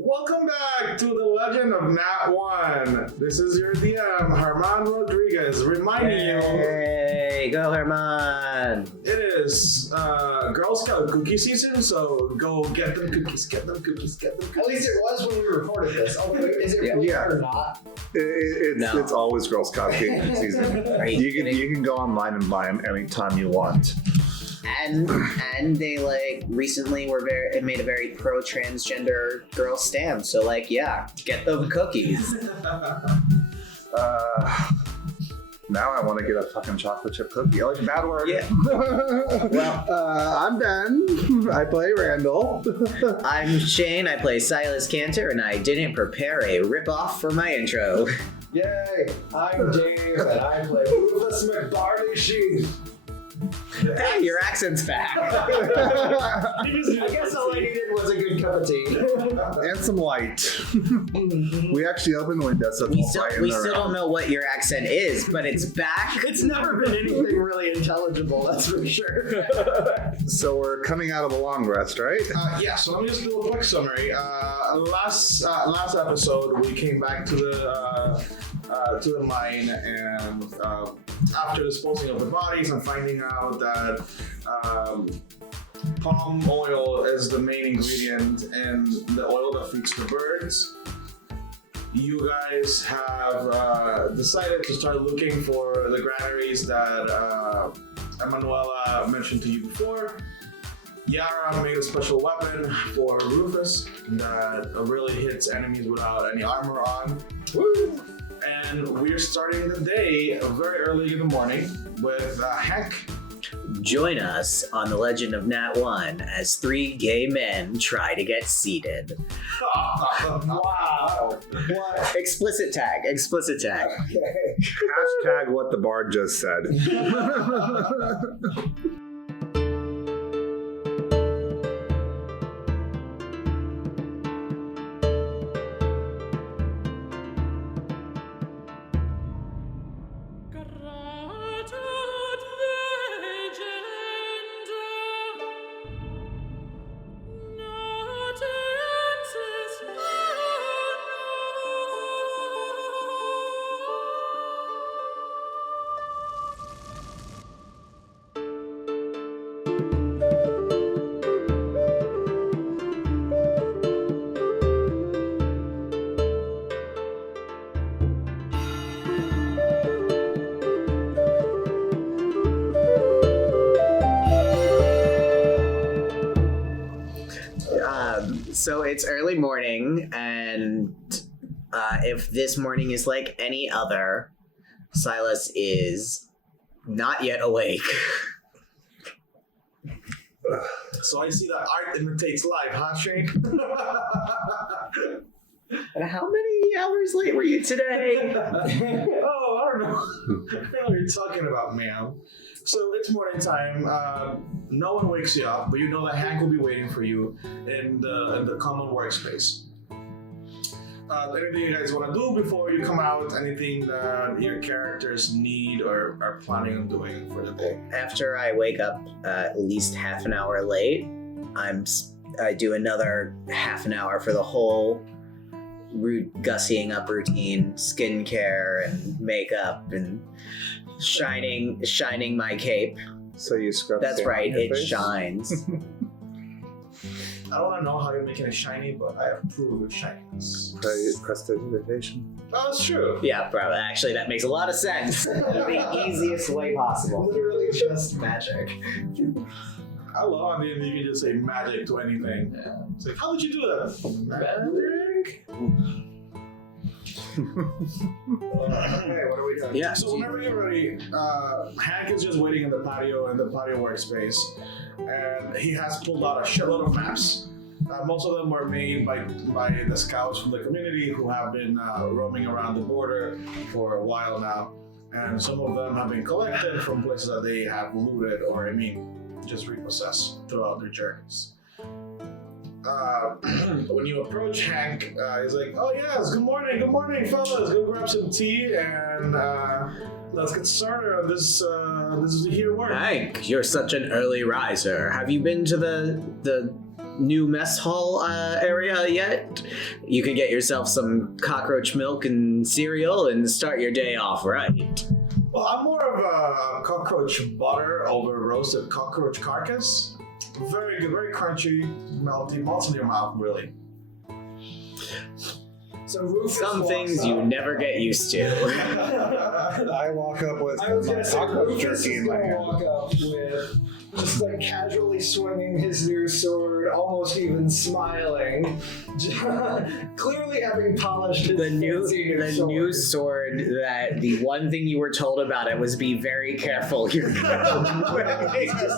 Welcome back to the Legend of Nat 1. This is your DM, Germán Rodriguez, reminding you... Hey, go Germán! It is Girl Scout cookie season, so go get them cookies, get them cookies, get them cookies. At least it was when we recorded this. Oh, wait, is it really or not? It's always Girl Scout cookie season. You can go online and buy them anytime you want. And they recently made a very pro transgender girl stand. So get them cookies. Now I want to get a fucking chocolate chip cookie. Oh, bad word. Yeah. Well, I'm Ben. I play Randall. I'm Shane. I play Sylas Cantor, and I didn't prepare a rip-off for my intro. Yay! I'm Dave, and I play Rufus McBardic. Hey, your accent's back. I guess all I needed was a good cup of tea. And some light. We actually opened the window so We still don't know what your accent is, but it's back. It's never been anything really intelligible, that's for sure. So we're coming out of a long rest, right? So let me just do a quick summary. Last episode, we came back to the mine, and after disposing of the bodies and finding out that palm oil is the main ingredient in the oil that feeds the birds, you guys have decided to start looking for the granaries that Emanuela mentioned to you before. Yara made a special weapon for Rufus that really hits enemies without any armor on. Woo! And we're starting the day very early in the morning with Hank. Join us on the Legend of Nat 1 as three gay men try to get seated. Wow. What? Explicit tag. Hashtag what the bard just said. So it's early morning, and if this morning is like any other, Sylas is not yet awake. So I see that art imitates life, huh, Shane? And how many hours late were you today? Oh, I don't know. I don't know what you're talking about, ma'am. So it's morning time. No one wakes you up, but you know that Hank will be waiting for you in the common workspace. Anything you guys want to do before you come out? Anything that your characters need or are planning on doing for the day? After I wake up at least half an hour late, I do another half an hour for the whole gussying up routine, skincare and makeup and shining my cape. So you scrub. That's right, it face? shines. I don't want to know how you're making it shiny, but I approve of shininess. Prestidigitation. Oh, that's true. Yeah, bro, actually that makes a lot of sense. The easiest way possible. Literally just magic. I love on D&D you can just say magic to anything. Yeah. It's like, how did you do that? Magic? Okay, what are we doing? Yeah. So whenever you're ready, Hank is just waiting in the patio workspace, and he has pulled out a shitload of maps. Most of them were made by the scouts from the community who have been roaming around the border for a while now, and some of them have been collected from places that they have looted or, just repossessed throughout their journeys. When you approach Hank, he's like, "Oh yes, good morning, fellas. Go grab some tea and let's get started on this. This is here work." Hank, you're such an early riser. Have you been to the new mess hall area yet, you could get yourself some cockroach milk and cereal and start your day off right. Well, I'm more of a cockroach butter over roasted cockroach carcass. Very good, very crunchy, melty, melts in your mouth, really. So Rufus Some walks things up. you never get used to. I walk up with I was my gonna say cockroach Rufus jerky is in my gonna hand. walk up with just like casually swinging his new sword, almost even smiling, clearly having polished his The fancy new sword that the one thing you were told about it was be very careful. You're just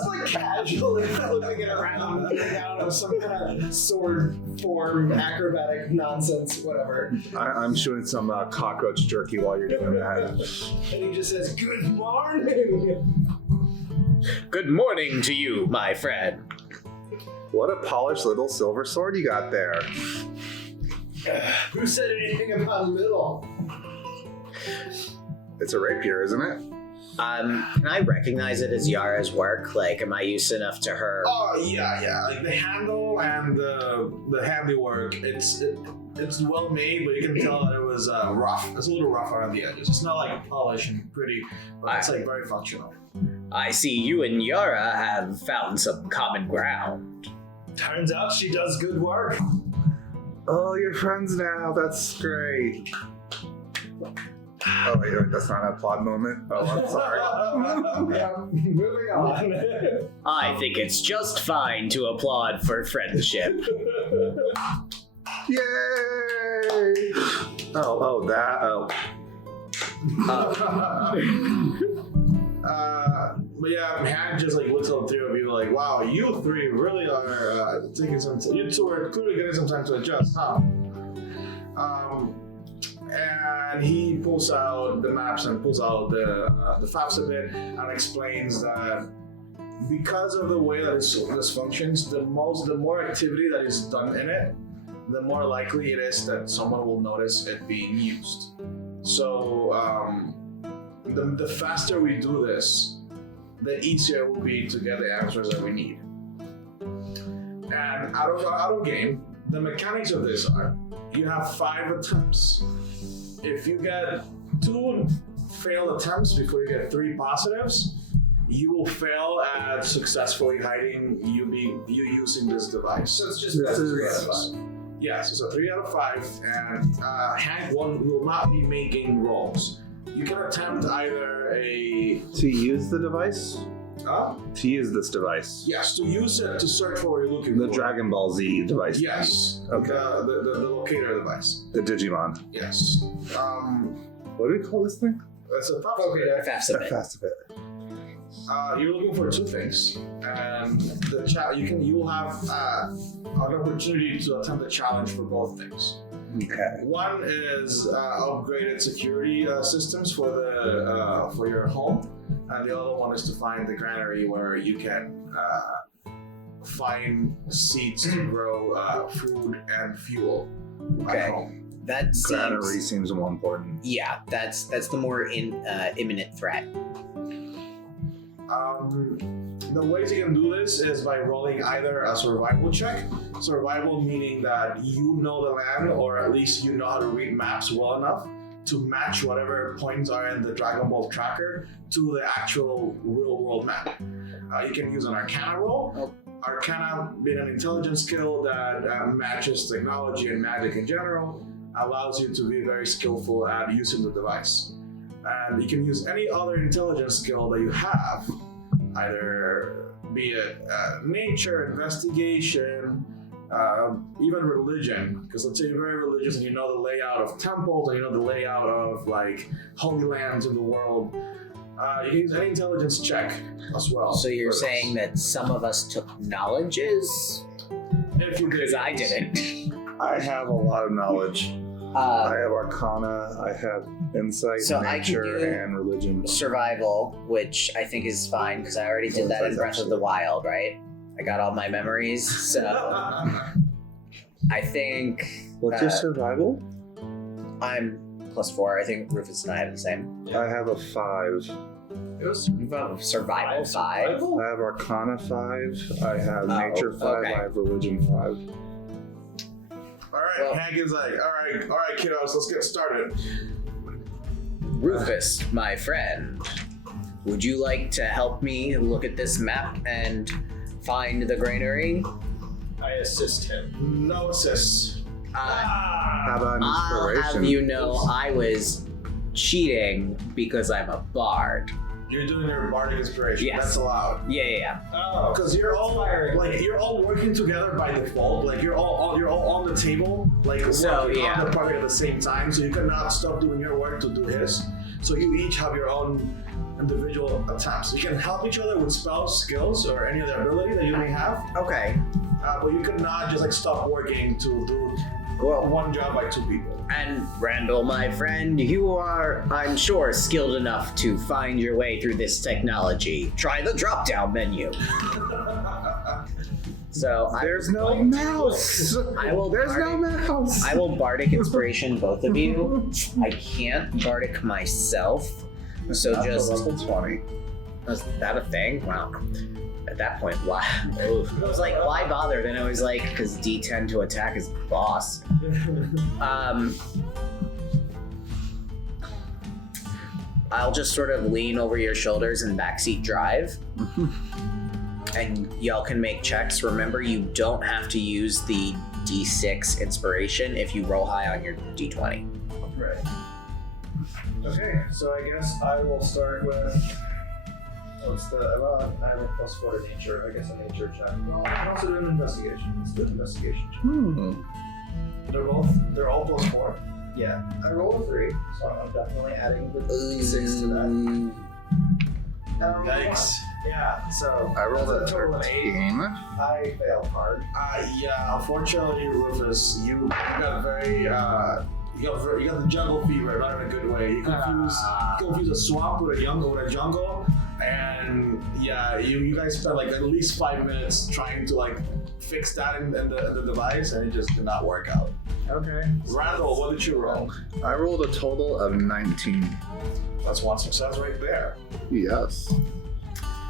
like casually flipping it around, I don't know, some kind of sword form, acrobatic nonsense, whatever. I'm chewing some cockroach jerky while you're doing that. And he just says, "Good morning." Good morning to you, my friend. What a polished little silver sword you got there. Who said anything about little? It's a rapier, isn't it? Can I recognize it as Yara's work? Like, am I used enough to her? Oh yeah. Like the handle and the handiwork, it's well made, but you can tell that it was rough. It's a little rough around the edges. It's not like polished and pretty, but it's like very functional. I see you and Yara have found some common ground. Turns out she does good work. Oh, you're friends now. That's great. Oh, wait, that's not an applaud moment. Oh, I'm sorry. Yeah, moving on. I think it's just fine to applaud for friendship. Yay! Oh. But yeah, Hank just like looks at the three of you like, wow, you three really are taking some. You two are clearly getting some time to adjust, huh? And he pulls out the maps and pulls out the FAFSAn bit and explains that because of the way that this functions, the more activity that is done in it, the more likely it is that someone will notice it being used. So the faster we do this, the easier it will be to get the answers that we need. And out of game, the mechanics of this are, you have 5 attempts. If you get 2 failed attempts before you get 3 positives, you will fail at successfully hiding you using this device. So it's just This 3 is- out of 5. Yes, it's a 3 out of 5, and Hank will not be making rolls. You can attempt either To use the device? To use this device. yes, to use it to search for what you're looking The for. Dragon Ball Z device. Yes. Okay. The locator device. The Digimon. Yes. What do we call this thing? That's a tough Okay, FAFSAn. You're looking for 2 things, and you will have an opportunity to attempt a challenge for both things. Okay. One is upgraded security systems for your home, and the other one is to find the granary where you can find seeds to grow food and fuel Okay. at home. That Granary seems... seems more important. Yeah, that's the more imminent threat. The ways you can do this is by rolling either a survival check. Survival meaning that you know the land, or at least you know how to read maps well enough to match whatever points are in the Dragon Ball tracker to the actual real world map. You can use an Arcana roll. Arcana being an intelligence skill that matches technology and magic in general, allows you to be very skillful at using the device. And you can use any other intelligence skill that you have, either be it nature, investigation, even religion, because let's say you're very religious and you know the layout of temples and you know the layout of like holy lands in the world. You can use any intelligence check as well. So you're for this. saying that some of us took knowledges? If you did, Because I didn't. I have a lot of knowledge. I have Arcana, I have Insight, So I can Nature, do- and Religion. Survival, which I think is fine because I already did that in Breath of the Wild, right? I got all my memories, so I think What's your survival? I'm +4. I think Rufus and I have the same. I have a 5. It was Survival 5. survival? I have Arcana 5. I have Nature 5. okay. I have Religion 5. All right, Well- Hank is like, all right, kiddos, let's get started. Rufus, my friend, would you like to help me look at this map and find the granary? I assist him. No assist. How about an I'll inspiration? have you know I was cheating because I'm a bard. You're doing your Bardic Inspiration. Yes. That's allowed. Yeah. Oh, Because you're all you're all working together by default. Like you're all on the table, like So, working yeah. on the project at the same time. So you cannot stop doing your work to do his. So you each have your own individual attempts. You can help each other with spells, skills, or any other ability that you may have. Okay. But you cannot just like stop working to do Well, one job by two people. and Randall, my friend, you are, I'm sure, skilled enough to find your way through this technology. Try the drop-down menu. So There's no mouse! I will There's no mouse! I will Bardic Inspiration both of you. I can't Bardic myself, so That's just a level 20. was that a thing? Wow. At that point, why? I was like, why bother? Then I was like, because D10 to attack is boss. I'll just sort of lean over your shoulders and backseat drive. And y'all can make checks. Remember, you don't have to use the D6 inspiration if you roll high on your D20. right. Okay, so I guess I will start with. What's the? I have a +4 to nature. I guess a nature check. Well, I can also do an investigation. Let's do an investigation check. They're all +4. Yeah, I rolled a 3, so I'm definitely adding the D6 to that. Yikes. Yeah, so I rolled a that's total of 8. 13. I failed hard. Yeah, unfortunately, Rufus, you got very, you got the jungle fever, not in a good way. You confuse a swamp with a jungle, and yeah, you guys spent like at least 5 minutes trying to like fix that in the device, and it just did not work out. Okay. Randall, what did you roll? I rolled a total of 19. That's one success right there. Yes.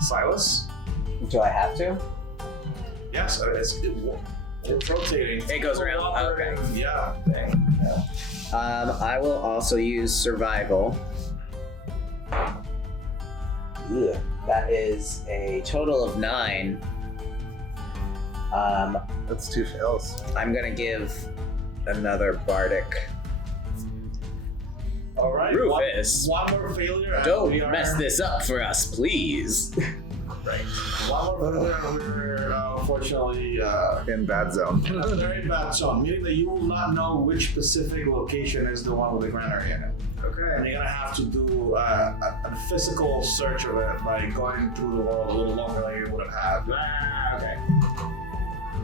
Silas? Do I have to? Yes, it's rotating. It goes around. Okay. Yeah. I will also use survival. Ugh, that is a total of 9. That's 2 fails. I'm gonna give another bardic. All right. Rufus, One more failure. and don't we are- mess this up for us, please. Right. One more failure, and we're unfortunately In bad zone. in a very bad zone, meaning that you will not know which specific location is the one with the granary in it. And Okay. you're gonna have to do a physical search of it by going through the world a little longer than you would have had. Okay.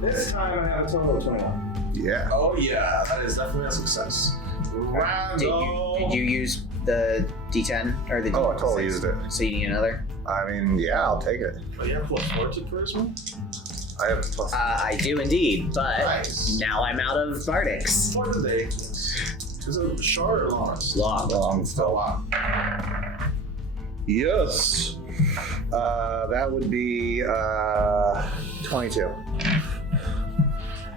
This time I have a total of 21. Yeah. Oh yeah, that is definitely a success. Randall. Did you use the D10 or the D6? Oh, I totally used it. So you need another? I mean, yeah, I'll take it. Oh, you have +4 to charisma? I have plus. I do indeed, but Nice. now I'm out of bardics. For the day. Is it short or long? Long. long Oh, still. wow. Yes. That would be 22.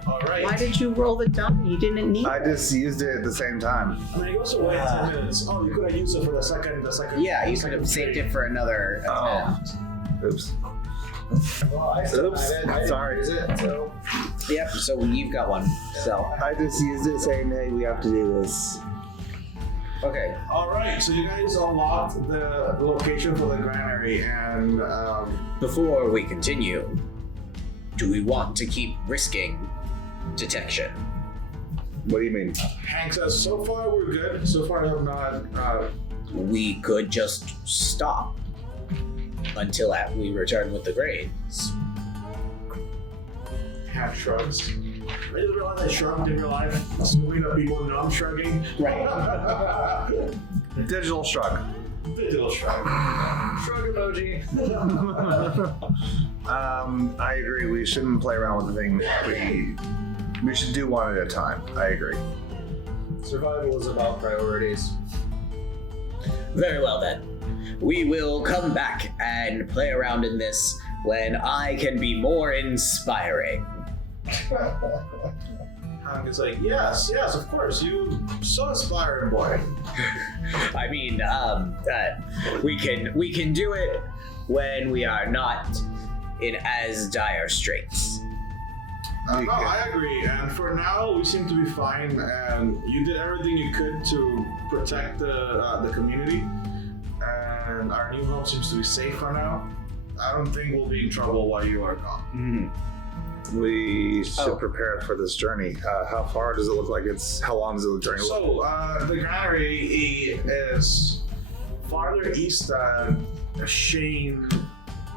All right. Why did you roll the die? You didn't need I just used it at the same time. I mean, you also wait 10 minutes. Oh, you could have used it for the second. Yeah, you could have saved it for another attempt. Oops. Well, I Oops. I Sorry. use it, so. Yep, so you've got one. So, I just used it saying, hey, we have to do this. okay. All right, so you guys unlocked the location for the granary, and Before we continue, do we want to keep risking detection? What do you mean? Hank says, so far we're good. So far I have not. We could just stop until we return with the grades. Hank shrugs. I didn't realize I shrugged in real life. Assuming that people know I'm shrugging. Right. Digital shrug. Digital shrug. Shrug emoji. I agree. We shouldn't play around with the thing. We should do one at a time. I agree. Survival is about priorities. Very well then. we will come back and play around in this when I can be more inspiring. Hank is like, yes, of course. You so inspiring, boy. I mean, we can do it when we are not in as dire straits. No, I agree. And for now, we seem to be fine. And you did everything you could to protect the community. And our new home seems to be safe for now. I don't think we'll be in trouble while you are gone. We should prepare for this journey. How far does it look like how long does the journey look? So, the Canary is farther east than Shane.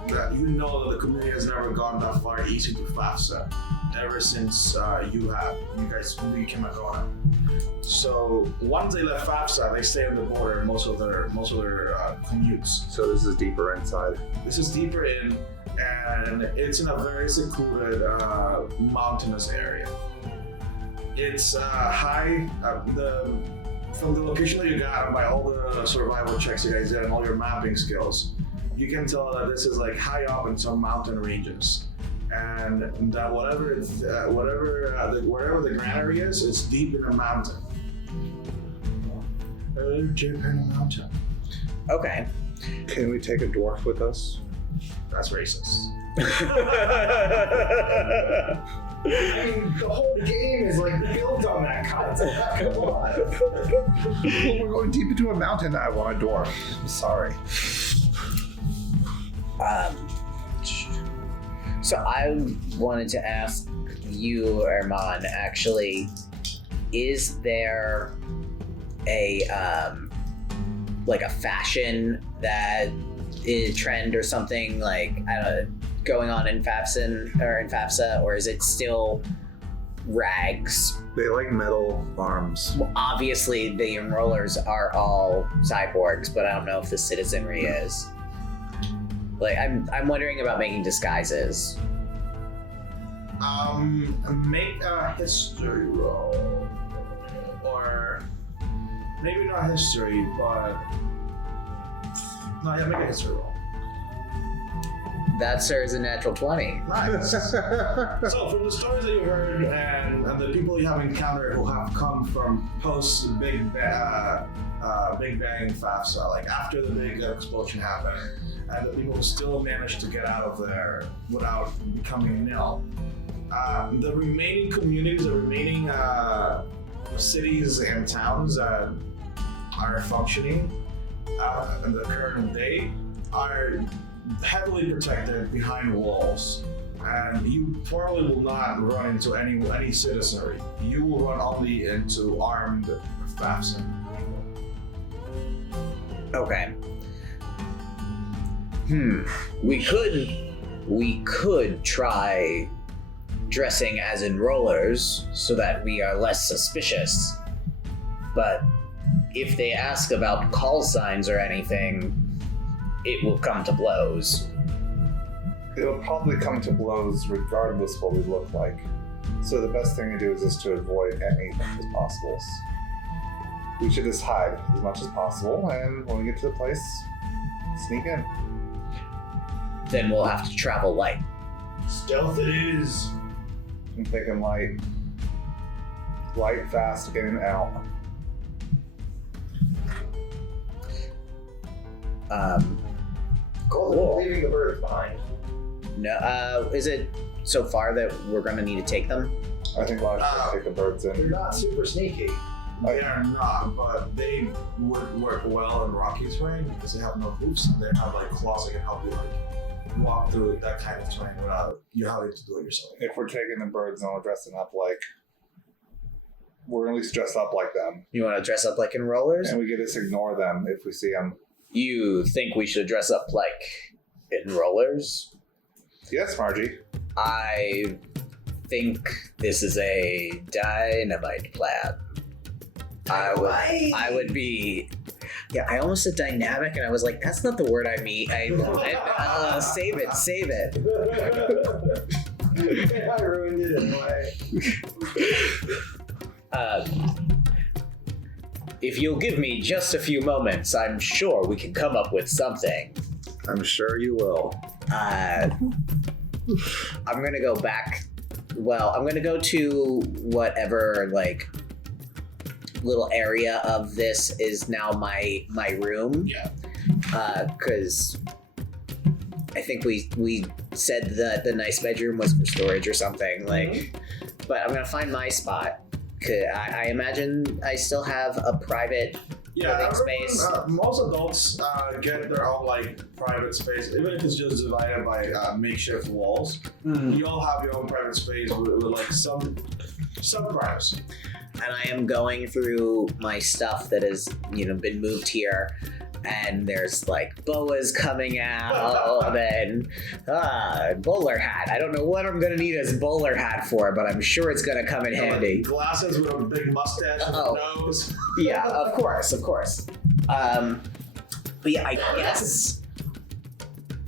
That you know that the community has never gone that far east into FAFSAn ever since you guys came out going. So once they left FAFSAn, they stay on the border most of their commutes. So this is deeper inside. This is deeper in, and it's in a very secluded mountainous area. It's high. From the location that you got, and by all the survival checks you guys did and all your mapping skills, you can tell that this is like high up in some mountain ranges, and that wherever the granary is, it's deep in a mountain. Deep in a mountain. Okay. Can we take a dwarf with us? That's racist. I mean, the whole game is like built on that concept. Come on. Well, we're going deep into a mountain. I want a dwarf. I'm sorry. So I wanted to ask you, Germán, actually, is there a like a fashion that is trend or something like, I don't know, going on in FAFSAn or in FAFSA, or is it still rags? They like metal arms. Well, obviously the enrollers are all cyborgs, but I don't know if the citizenry is. Like, I'm wondering about making disguises. Make a history roll, or maybe not history, but no, yeah, make a history roll. That, sir, is a natural 20. Nice. So, from the stories that you heard and the people you have encountered who have come from post Big Bang FAFSA, like after the big explosion happened, and the people who still managed to get out of there without becoming nil. The remaining communities, the remaining cities and towns that are functioning in the current day are heavily protected behind walls, and you probably will not run into any citizenry. You will run only into armed FAFSAn. Okay. We could try dressing as enrollers so that we are less suspicious. But if they ask about call signs or anything, it will come to blows. It'll probably come to blows regardless what we look like. So the best thing to do is just to avoid anything as possible. We should just hide as much as possible, and when we get to the place, sneak in. Then we'll have to travel light. Stealth it is. I'm thinking light, fast, in and out. Cool. Leaving the birds behind. No, is it so far that we're gonna need to take them? I think we'll have to take the birds They're in. not super sneaky. They are not, but they would work well in rocky terrain because they have no hoofs and they have like claws that can help you like walk through that kind of terrain without you having to do it yourself. If we're taking the birds and we're dressing up like, we're at least dressed up like them. You want to dress up like enrollers? And we can just ignore them if we see them. You think we should dress up like enrollers? Yes, Margie. I think this is a dynamite plan. I would be. Yeah, I almost said dynamic, and I was like, that's not the word I mean. Save it. I ruined it anyway. If you'll give me just a few moments, I'm sure we can come up with something. I'm sure you will. I'm gonna go back. Well, I'm gonna go to whatever like little area of this is now my room. Yeah. Because I think we said that the nice bedroom was for storage or something. Like, but I'm gonna find my spot. I imagine I still have a private living space. Most adults get their own like private space, even if it's just divided by makeshift walls. You all have your own private space with like some privacy. And I am going through my stuff that has been moved here. And there's like boas coming out and bowler hat. I don't know what I'm gonna need as bowler hat for, but I'm sure it's gonna come in handy. Like glasses with a big mustache and a nose. Yeah, of course. But yeah, I guess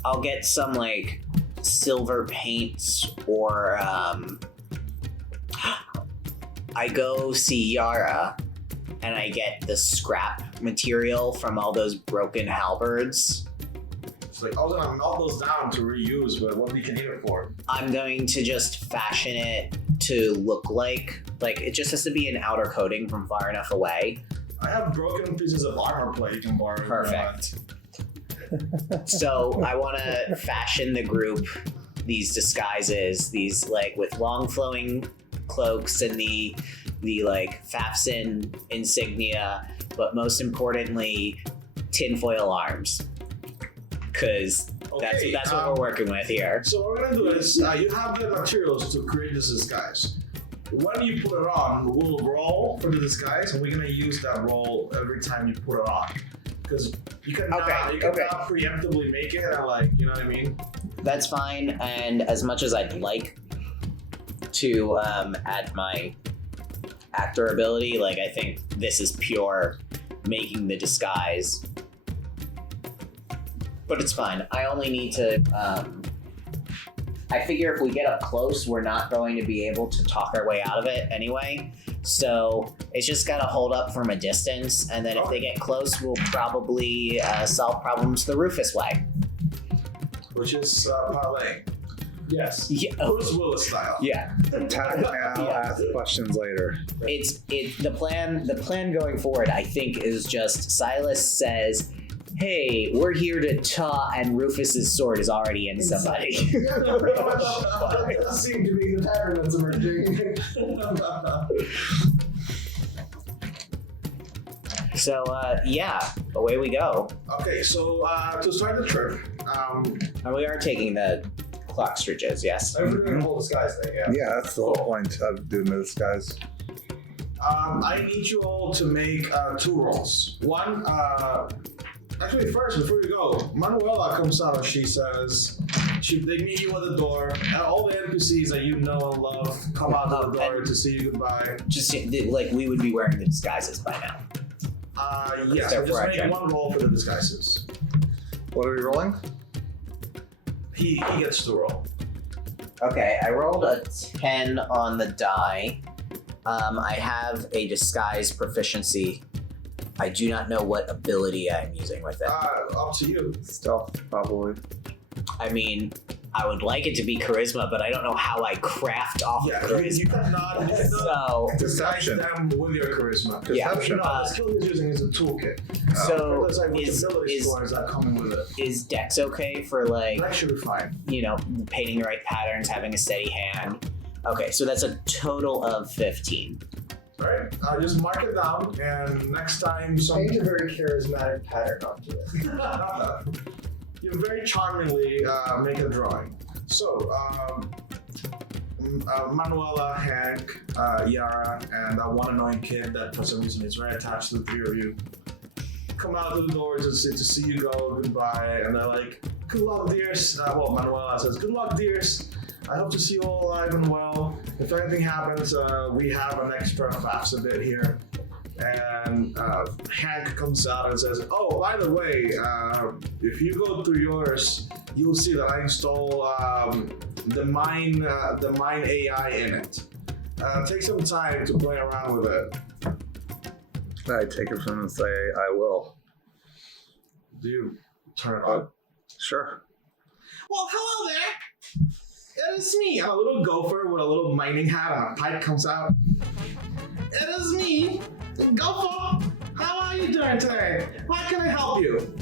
I'll get some like silver paints or I go see Yara and I get the scrap material from all those broken halberds. It's like, I was gonna melt those down to reuse, but what we can use it for? I'm going to just fashion it to look like it just has to be an outer coating from far enough away. I have broken pieces of armor plate you can borrow. Perfect. So I want to fashion the group these disguises, these like with long flowing cloaks and the like FAFSAn insignia, but most importantly, tinfoil arms. Because that's what we're working with here. So what we're gonna do is you have the materials to create this disguise. When you put it on, we'll roll for the disguise, and we're gonna use that roll every time you put it on. Because you can not preemptively make it, and like, you know what I mean? That's fine. And as much as I'd like to add my actor ability, like I think this is pure making the disguise. But it's fine. I only need to I figure if we get up close, we're not going to be able to talk our way out of it anyway. So it's just gotta hold up from a distance, and then if they get close, we'll probably solve problems the Rufus way. Which is parlay. Yes. Yeah. Bruce Willis style. Yeah. Attack now, ask questions later. The plan going forward, I think, is just Sylas says, hey, we're here to and Rufus's sword is already in somebody. Yeah, pretty much. That does seem to be the pattern that's emerging. So, yeah, away we go. Okay, so to start the trip, And we are taking the clock stridges, yes? I'm doing the whole disguise thing, yeah. Yeah, that's the whole point of doing the disguise. I need you all to make 2 rolls. One, actually first, before you go, Manuela comes out and she says, they meet you at the door, and all the NPCs that you know and love come out of the door to say you goodbye. Just like we would be wearing the disguises by now. Yeah, so just make 1 roll for the disguises. What are we rolling? He gets to roll. Okay, I rolled a 10 on the die. I have a disguise proficiency. I do not know what ability I'm using with it. Up to you. Stealth, probably. I mean, I would like it to be charisma, but I don't know how I craft off of charisma. You cannot So Deception. them with your charisma. Yeah. Deception. The skill he's using is a toolkit. So There's like which ability is scores that coming with it. is Dex okay for like, That should be fine. painting the right patterns, having a steady hand? Okay, so that's a total of 15. Alright, just mark it down, and next time Paint a very charismatic pattern onto it. you very charmingly make a drawing. So, Manuela, Hank, Yara, and that one annoying kid that for some reason is very attached to the 3 of you come out to the door to see you go, goodbye, and they're like, good luck, dears. Manuela says, good luck, dears. I hope to see you all alive and well. If anything happens, we have an extra FAFSAn bit here. And Hank comes out and says, oh, by the way, if you go through yours, you'll see that I install the mine AI in it. Take some time to play around with it. I take it from him and say, I will. Do you turn it on? Sure. Well, hello there. It is me. I'm a little gopher with a little mining hat and a pipe comes out. It is me, Gopher. How are you doing today? How can I help you?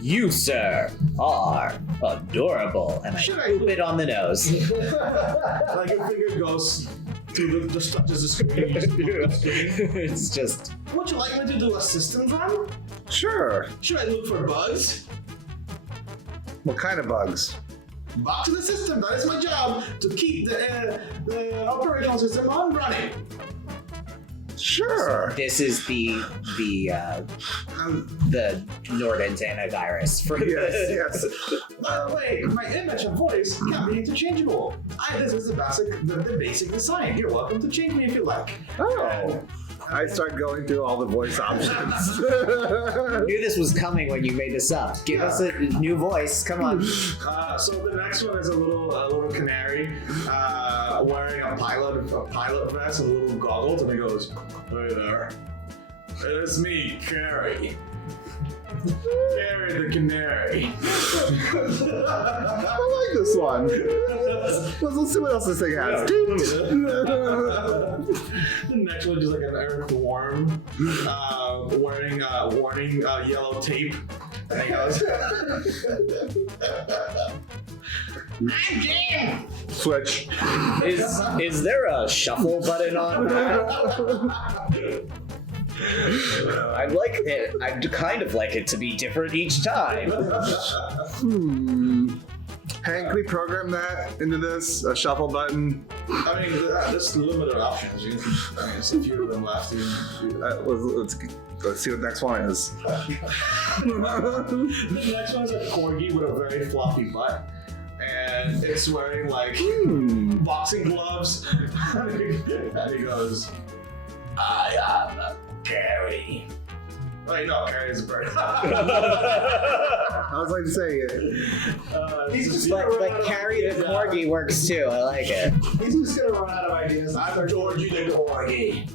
You, sir, are adorable, and I poop it on the nose. Like your finger goes to just touches the screen. It's just... Would you like me to do a systems run? Sure. Should I look for bugs? What kind of bugs? Back to the system. That is my job, to keep the operational system on running. Sure. This is the Norden's antivirus for Yes. By the way, my image and voice can be interchangeable. This is the basic design. You're welcome to change me if you like. Oh. I start going through all the voice options. I knew this was coming when you made this up. Give us a new voice. Come on. So the next one is a little canary wearing a pilot vest and little goggles, and he goes, "Hey there, it is me, Canary. Canary the canary." I like this one. Let's see what else this thing has. The next one is like an earthworm wearing warning yellow tape. And he goes, "I'm Jim." Switch. Is there a shuffle button on that? I'd kind of like it to be different each time. Hank, can we program that into this? A shuffle button? I mean, there's limited options. There's a few of them left. Let's see what the next one is. The next one is a corgi with a very fluffy butt. And it's wearing like boxing gloves. And he goes, "I am Gary." Wait, no, Gary's a bird. I was like to say it. But Carrie the corgi works too. I like it. He's just gonna run out of ideas. I'm Georgie the corgi.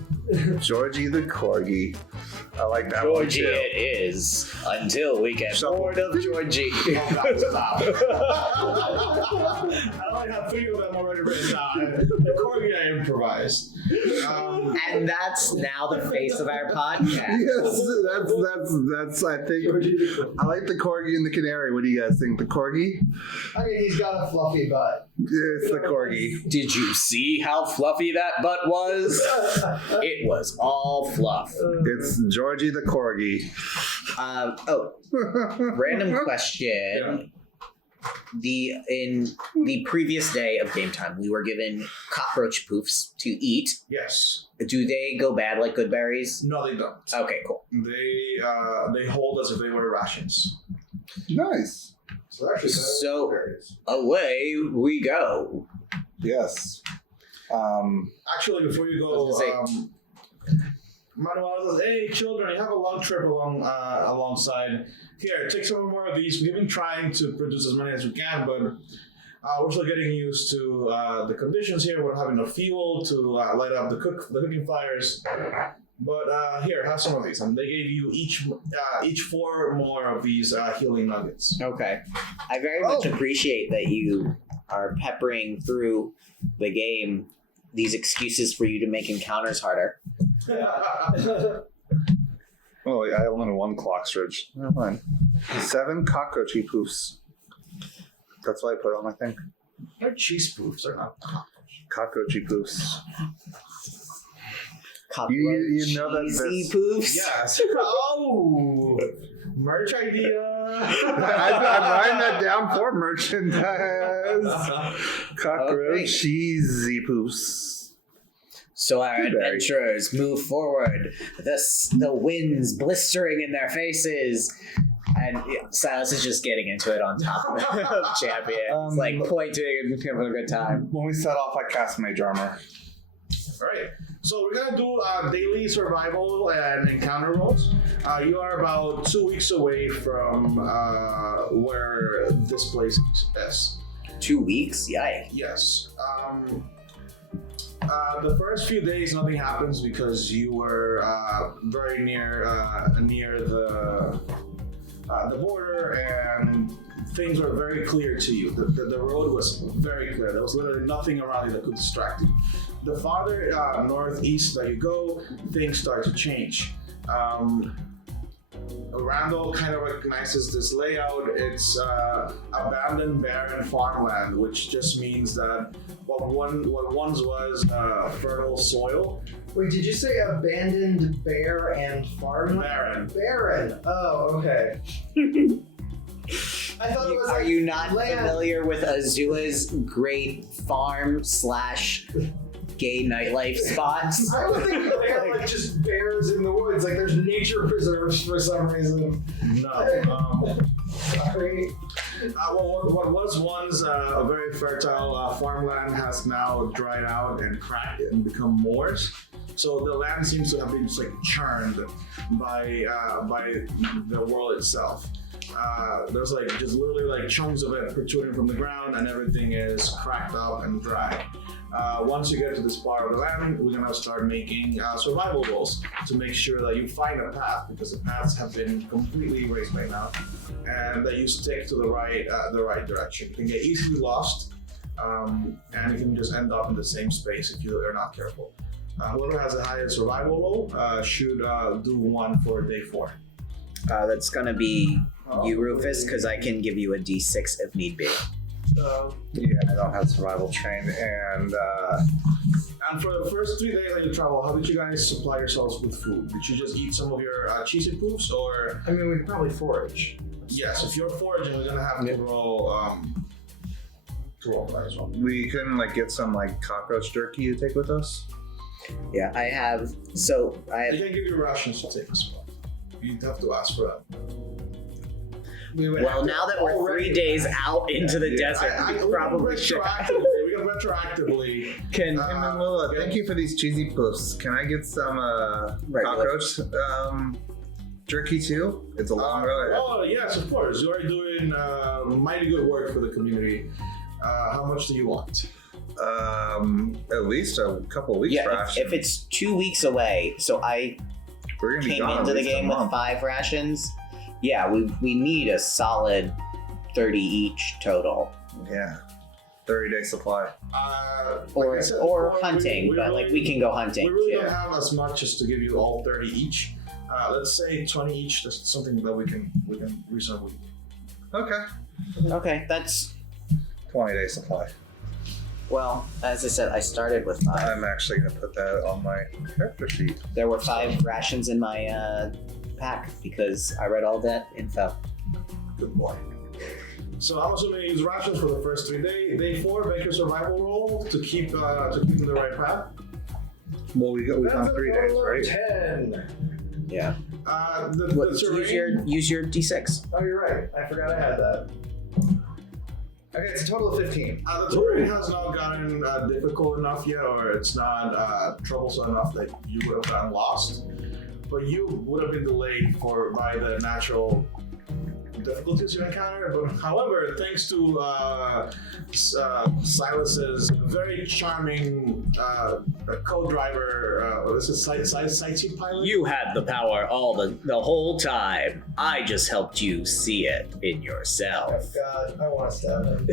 Georgie the corgi. I like that Georgie one too. it is, until we get bored of Georgie. I only have 3 of them already written down. The corgi I improvised. And that's now the face of our podcast. Yes, that's. I think I like the corgi and the canary. What do you guys think? The corgi? I mean, he's got a fluffy butt. It's the corgi. Did you see how fluffy that butt was? It was all fluff. It's Georgie the corgi. Random question. In the previous day of game time, we were given cockroach poofs to eat. Yes. Do they go bad like good berries? No, they don't. Okay, cool. They hold as if they were rations. Nice. So away we go. Yes. Actually, before you go, Manuel says, "Hey, children, you have a long trip alongside. Here, take some more of these. We've been trying to produce as many as we can, but we're still getting used to the conditions here. We're having no fuel to light up the cooking fires. But here, have some of these." And they gave you each 4 more of these healing nuggets. Okay. I very much appreciate that you are peppering through the game these excuses for you to make encounters harder. Oh, I only have 1 clock stretch. Never mind. 7 cockroachy poofs. That's what I put on my thing. They're cheese poofs, they're not Cockroachy poofs. You know that cheesy poofs? Yes. Oh, merch idea. I'm writing that down for merchandise. Cockroach cheesy poofs. So our adventurers move forward, the winds blistering in their faces, and Sylas is just getting into it on top of Champion. It's pointing and having a good time. When we set off, I cast Mage Armor. Alright, so we're gonna do daily survival and encounter rolls. You are about 2 weeks away from where this place is. 2 weeks? Yikes. Yes. The first few days, nothing happens because you were very near the border, and things were very clear to you. The road was very clear. There was literally nothing around you that could distract you. The farther northeast that you go, things start to change. Randall kind of recognizes this layout. It's abandoned, barren farmland, which just means that what once was fertile soil. Wait, did you say abandoned bear and farmland? Barren. Barren. Oh, okay. I thought it was Are like you not land. familiar with Azula's great farm/gay nightlife spots? I was thinking they are like just bears in the woods. Like there's nature preserves for some reason. No. Sorry. What was once a very fertile farmland has now dried out and cracked and become moors. So the land seems to have been just like churned by the world itself. There's like just literally like chunks of it protruding from the ground, and everything is cracked up and dry. Once you get to this part of the land, we're gonna start making survival rolls to make sure that you find a path, because the paths have been completely erased by now, and that you stick to the right direction. You can get easily lost, and you can just end up in the same space if you are not careful. Whoever has the highest survival roll should do one for day 4. That's gonna be you, Rufus, because I can give you a D6 if need be. Yeah, I don't have survival trained, and for the first 3 days that you travel, how did you guys supply yourselves with food? Did you just eat some of your cheesy poofs, or? I mean, we could probably forage. Yes, if you're foraging, we're gonna have to roll that as well. we couldn't like get some like cockroach jerky to take with us. Yeah, I have. So I They have. can give you rations to take as well. You'd have to ask for that. Well, now that we're 3 days out into the desert, I we probably should. we can retroactively. Can Hey, Manuela, thank you for these cheesy poofs. Can I get some Regular. cockroach jerky too? It's a long road. Oh yes, of course. You are doing mighty good work for the community. How much do you want? At least a couple weeks. yeah, ration. if it's 2 weeks away, so I We're gonna be came gone into at the least a game with month. 5 rations. Yeah, we need a solid 30 each total. Yeah, 30-day supply. Or like I said, or before, hunting, but like we can go hunting We really too. don't have as much as to give you all 30 each. Let's say 20 each. That's something that we can reasonably. Okay. Okay, that's 20-day supply. well, as I said, I started with 5. I'm actually gonna put that on my character sheet. There were 5 rations in my pack because I read all that info. Good boy. So I'm assuming you use rations for the first 3 days. Day 4, make your survival roll to keep in the right path. Well, we've done 3 days, right? 10. Yeah. The terrain. Use your D6. Oh, you're right. I forgot I had that. Okay, it's a total of 15. The terrain has not gotten difficult enough yet, or it's not troublesome enough that you would have gotten lost. But you would have been delayed by the natural difficulties you encountered. But however, thanks to Sylas's very charming co-driver, what is it, sightseeing pilot? You had the power all the whole time. I just helped you see it in Oh, yourself. God, I want to stab him.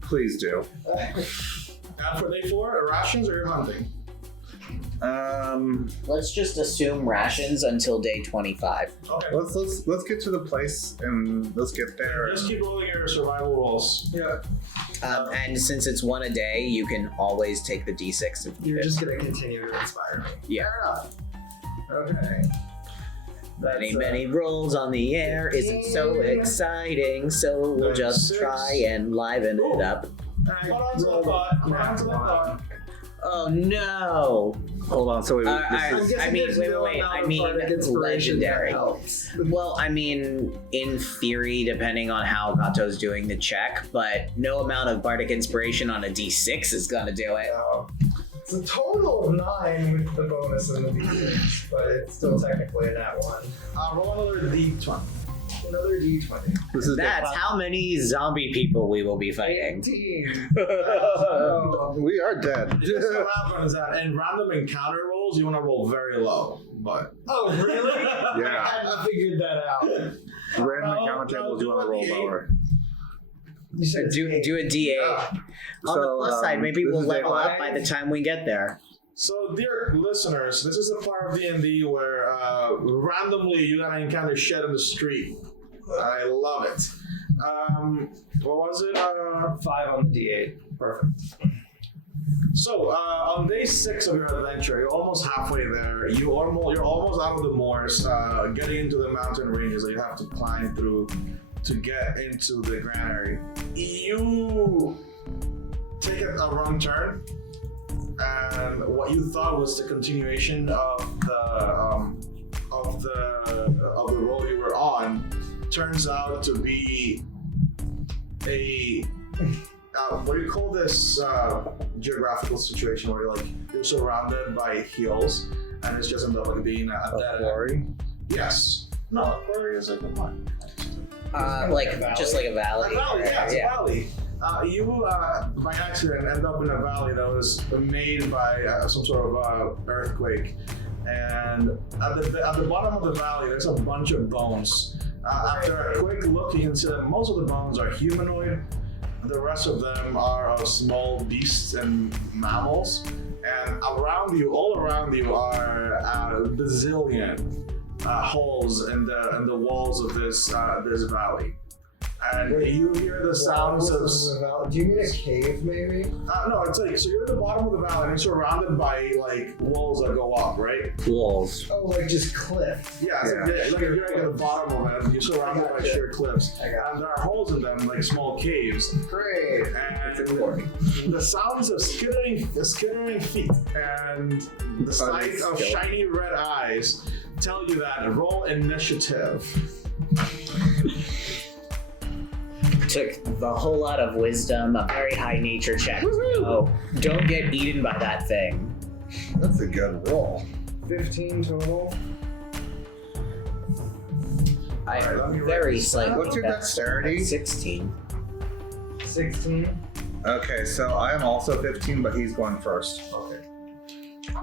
Please do. And for day 4, rations or you're hunting? Let's just assume rations until day 25. Okay. Let's get to the place and let's get there. Just keep rolling your survival rolls. Yeah, And since it's 1 a day, you can always take the D6 if you're needed. just going to continue to inspire me. Yeah. Fair enough. Okay. Many rolls on the air isn't so exciting, so we'll just 6. try and liven it up. Hold on to the thought. Hold on to the thought. Oh no! Hold on, so wait, I mean, there's wait, no wait. amount I of mean, Bardic Inspiration that legendary. helps. Well, I mean, in theory, depending on how Gato's doing the check, but no amount of Bardic Inspiration on a D6 is gonna do it. So, it's a total of 9 with the bonus and the D6, but it's still technically a nat 1. Roll another D20. Another D20. This is That's how many zombie people we will be fighting. 18. we are dead. Just so happens that in random encounter rolls, you want to roll very low. But Oh, really? Yeah. I figured that out. Random encounter tables, you want to roll lower. You said Do a D8. On the plus side, maybe this we'll is level day up by the time we get there. So, dear listeners, this is a part of D&D where randomly you gotta encounter shit in the street. I love it. What was it? 5 on the D8. Perfect. So, on day 6 of your adventure, you're almost halfway there. You're almost out of the moors, getting into the mountain ranges that you have to climb through to get into the granary. You take a wrong turn, and what you thought was the continuation of the road you were on turns out to be a what do you call this geographical situation where you're surrounded by hills and it's just ended up being a dead quarry? Yes. No, a quarry is a good one. Just like a valley. A valley, yeah, it's Yeah. a valley. You, by accident, end up in a valley that was made by some sort of earthquake. And at the bottom of the valley, there's a bunch of bones. After a quick look, you can see that most of the bones are humanoid. The rest of them are of small beasts and mammals. And all around you are a bazillion holes in the walls of this valley. And you hear the sounds of... Do you mean a cave, maybe? No, it's like, so you're at the bottom of the valley and you're surrounded by, walls that go up, right? Walls. Oh, just cliff. Yeah, so you're at the bottom of it, you're surrounded by sheer cliffs. And there are holes in them, like small caves. Great. And the sounds of skittering feet and the sight of shiny red eyes tell you that roll initiative. Took the whole lot of wisdom, a very high nature check. Oh, don't get eaten by that thing. That's a good roll. 15 total. I'm very slightly What's your better dexterity? at 16. 16. Okay, so I am also 15, but he's going first. Okay.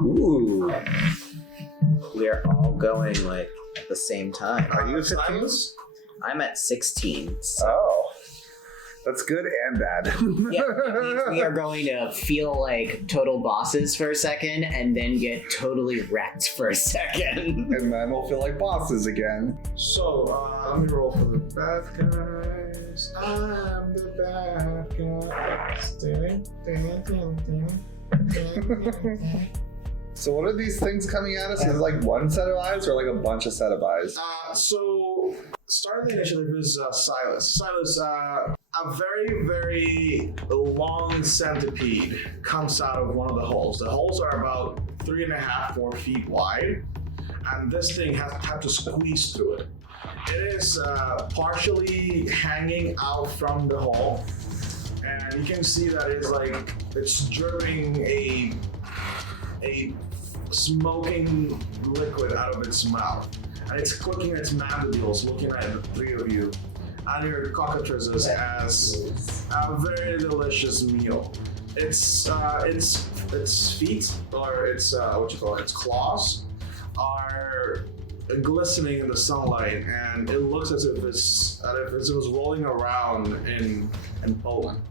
Ooh. We're all going at the same time. Are you 15? Silas? I'm at 16. So Oh. That's good and bad. yeah, it means we are going to feel like total bosses for a second and then get totally wrecked for a second. And then we'll feel like bosses again. So, let me roll for the bad guys. I'm the bad guys. So what are these things coming at us? Is it like one set of eyes or like a bunch of set of eyes? So, starting the initiative is Sylas. Sylas, a very, very long centipede comes out of one of the holes. The holes are about 3.5, 4 feet wide, and this thing has had to squeeze through it. It is partially hanging out from the hole, and you can see that it's dripping a smoking liquid out of its mouth. And it's clicking its mandibles, looking at the three of you and your cockatrices as a very delicious meal. Its feet, or its its claws, are glistening in the sunlight, and it looks as if it was rolling around in Poland.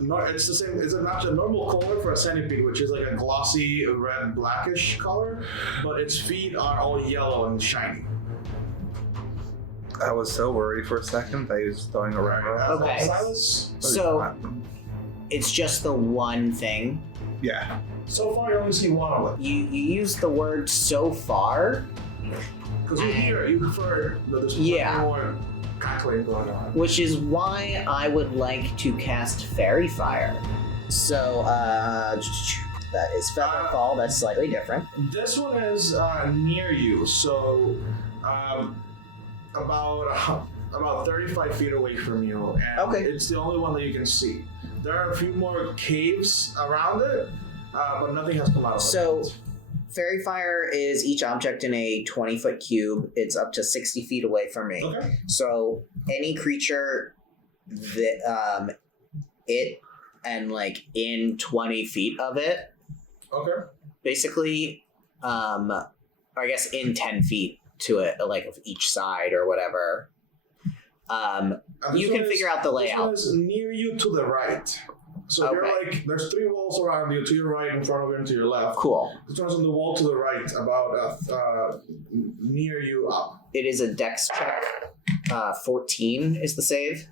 It's the same. It's not a normal color for a centipede, which is like a glossy red blackish color, but its feet are all yellow and shiny. I was so worried for a second that he was throwing around. Okay. Silas? So it's just the one thing. Yeah. So far, you only see one of them. You use the word so far, Because you prefer that there's Yeah. more cackling going on. which is why I would like to cast Fairy Fire. So that is Featherfall. That's slightly different. This one is near you, so about 35 feet away from you, and Okay. it's the only one that you can see. There are a few more caves around it, but nothing has come out of So it. Fairy fire is each object in a 20-foot cube. It's up to 60 feet away from me. Okay. So any creature that it and like in 20 feet of it, Okay. basically, I guess in 10 feet to it, like of each side or whatever. And You this can one figure out the This one layout. is near you to the right. So you're Okay. like, there's 3 walls around you, to your right, in front of you, and to your left. Cool. This one's on the wall to the right, about near you up. It is a dex check. 14 is the save.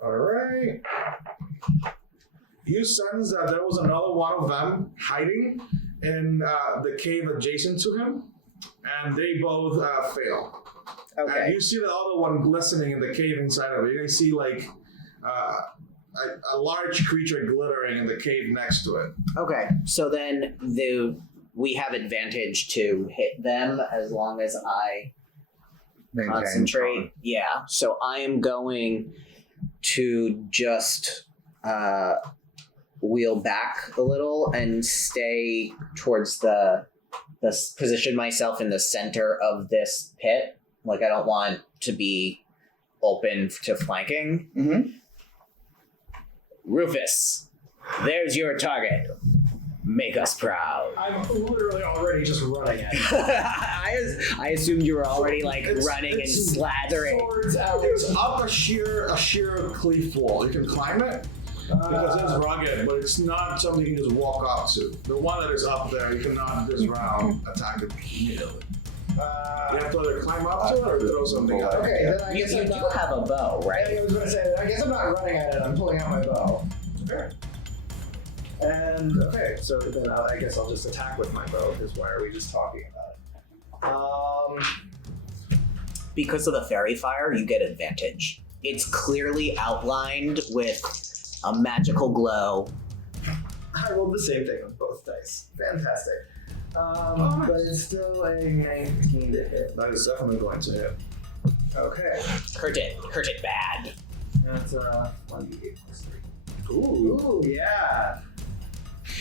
Alright. You sense that there was another one of them hiding in the cave adjacent to him, and they both fail. And Okay. you see the other one glistening in the cave inside of it. You can see like a large creature glittering in the cave next to it. Okay. So then we have advantage to hit them as long as I Maintain concentrate. Yeah. So I am going to just wheel back a little and stay towards the position myself in the center of this pit. Like I don't want to be open to flanking. Mm-hmm. Rufus, there's your target. Make us proud. I'm literally already just running at it. I assumed you were already like It's- running and it's slathering. Swords out. It's up a sheer cliff wall. You can climb it because it's rugged, but it's not something you can just walk up to. The one that is up there, you cannot this round attack it immediately. You have to either climb up to it or throw something out. Okay, then I You guess do I'm not, have a bow, I right? was going to say, I guess I'm not running at it. I'm pulling out my bow. Okay. And okay, so then I guess I'll just attack with my bow. Because why are we just talking about it? Because of the fairy fire, you get advantage. It's clearly outlined with a magical glow. I rolled the same thing on both dice. Fantastic. But it's still a 19 to hit. That is definitely going to hit. Okay, Hurt it bad. that's 1d8 plus 3. Ooh. Ooh, yeah.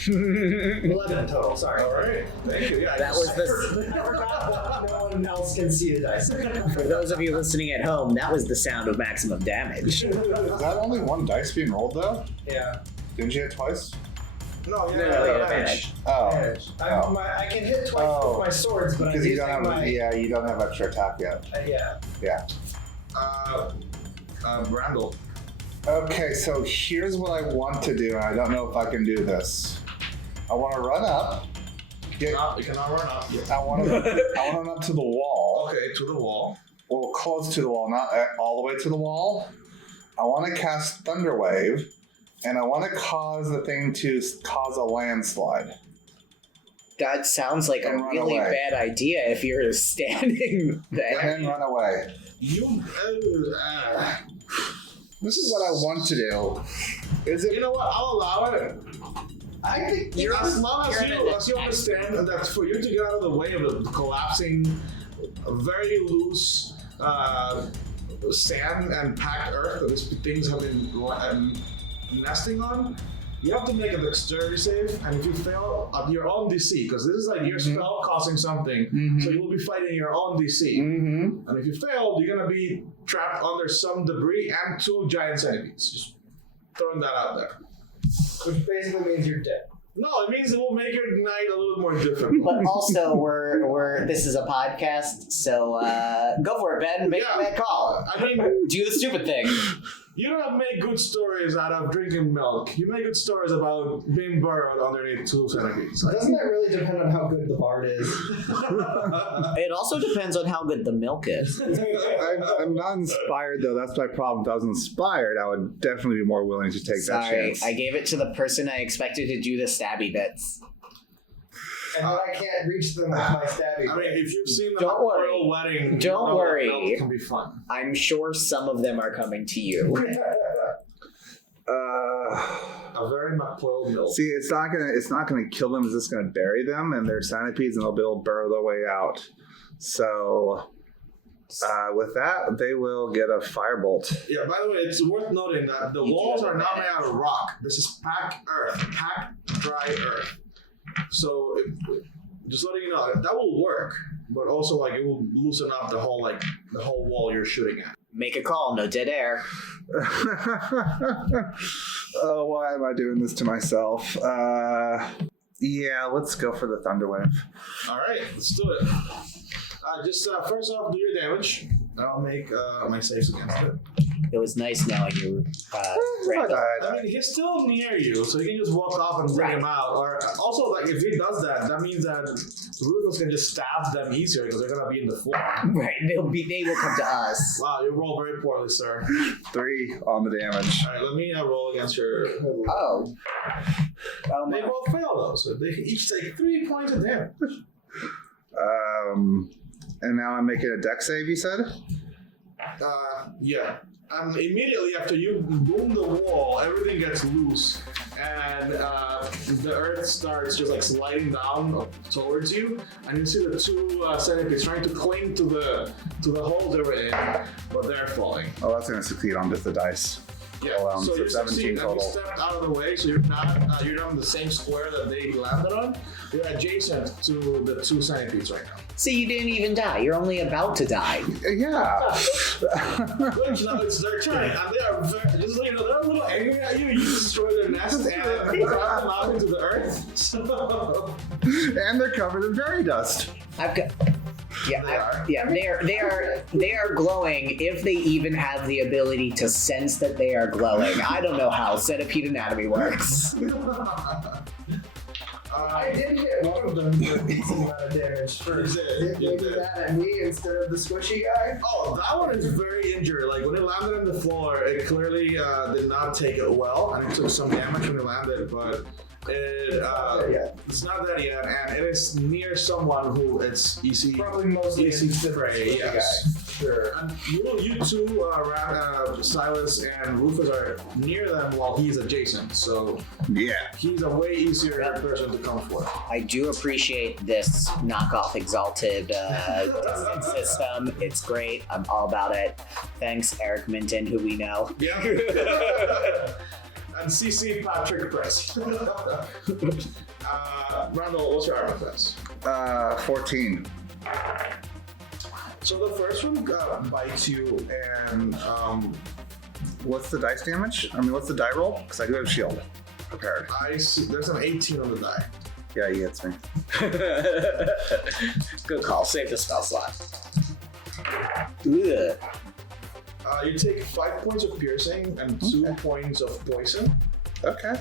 11 total. Sorry. All right. Thank you. Yeah, That was the. I forgot that no one else can see the dice. For those of you listening at home, that was the sound of maximum damage. Is that only one dice being rolled though? Yeah. Didn't you hit twice? No, yeah, No, yeah, advantage. Oh, Advantage. I can hit twice Oh. with my swords, but I'm because you using don't have my... you don't have extra attack yet. Yeah. Randall. Okay, so here's what I want to do, and I don't know if I can do this. I want to run up. You cannot run up. I want to run up to the wall. Okay, to the wall. Well, close to the wall, not all the way to the wall. I want to cast Thunderwave, and I want to cause the thing to cause a landslide. That sounds like a And run really away. bad idea if you're standing there. And then run away. You. This is what I want to do. Is it? You know what? I'll allow it. I think As long you're in as you understand that for you to get out of the way of the collapsing, very loose sand and packed earth that these things have been nesting on, you have to make a dexterity save, and if you fail at your own DC, because this is like your spell causing something, so you will be fighting your own DC. Mm-hmm. And if you fail, you're gonna be trapped under some debris and 2 giant centipedes. Just throwing that out there. Which basically means you're dead. No, it means it will make your night a little more difficult. But also, this is a podcast, so go for it, Ben. Make that call. I mean, Do the stupid thing. you don't make good stories out of drinking milk. You make good stories about being burrowed underneath 2 centipedes. Doesn't that really depend on how good the bard is? It also depends on how good the milk is. I'm not inspired though. That's my problem. If I was inspired, I would definitely be more willing to take that Sorry, chance. I gave it to the person I expected to do the stabby bits. And then I can't reach them with my stabby. I mean, if you've seen the Don't worry. royal wedding, you Don't know that worry. milk can be fun. I'm sure some of them are coming to you. A very McPoil milk. See, it's not gonna kill them. It's just gonna bury them, and they're centipedes, and they'll be able to burrow their way out. So, with that, they will get a firebolt. Yeah, by the way, it's worth noting that the You walls do are have not made out of rock. This is packed earth, packed dry earth. So just letting you know that will work, but also like it will loosen up the whole wall you're shooting at. Make a call, no dead air. Oh, why am I doing this to myself? Yeah, let's go for the Thunderwave. All right, let's do it. Just first off, do your damage. I'll make my saves against it. It was nice knowing you, Randall. I mean, he's still near you, so you can just walk off and bring him out. Or also, like, if he does that, that means that Rufus can just stab them easier because they're gonna be in the floor. Right, they will come to us. Wow, you roll very poorly, sir. 3 on the damage. All right, let me roll against your. Oh. They both fail though, so they each take 3 points of damage. And now I'm making a dex save, you said? Yeah. Immediately after you boom the wall, everything gets loose, and the earth starts just like sliding down towards you, and you see the 2 centipedes trying to cling to the holes they were in, but they're falling. Oh, that's going to succeed on just the dice. Yeah. So you 17 succeed, total. and you stepped out of the way, so you're not in the same square that they landed on. You're adjacent to the 2 centipedes right now. See, you didn't even die. You're only about to die. Yeah. Which now it's their turn, and they are very, just so you know, they're a little angry at you. You destroy their nest and drop them out into the earth. So, And they're covered in fairy dust. I've got. They are glowing. If they even have the ability to sense that they are glowing, I don't know how centipede anatomy works. I did hit one of them for a decent amount of damage first. Did they do that at me instead of the squishy guy? Oh, that one is very injured. Like when it landed on the floor, it clearly did not take it well, and it took some damage when it landed, but it's not that yet, and it is near someone who it's easy. Probably mostly easy to prey. the Yes. guy. Sure. And you two, Sylas and Rufus are near them while he's adjacent, so Yeah. he's a way easier person to come for. I do appreciate this knockoff exalted distance system. It's great. I'm all about it. Thanks, Eric Minton, who we know. Yeah. And CC Patrick Press. Randall, what's your armor class? 14. So the first one bites you, and What's the dice damage? I mean, what's the die roll? Because I do have a shield prepared. I see there's an 18 on the die. Yeah, he hits me. Good call. Save the spell slot. Ugh. You take 5 points of piercing and 2 points of poison. Okay.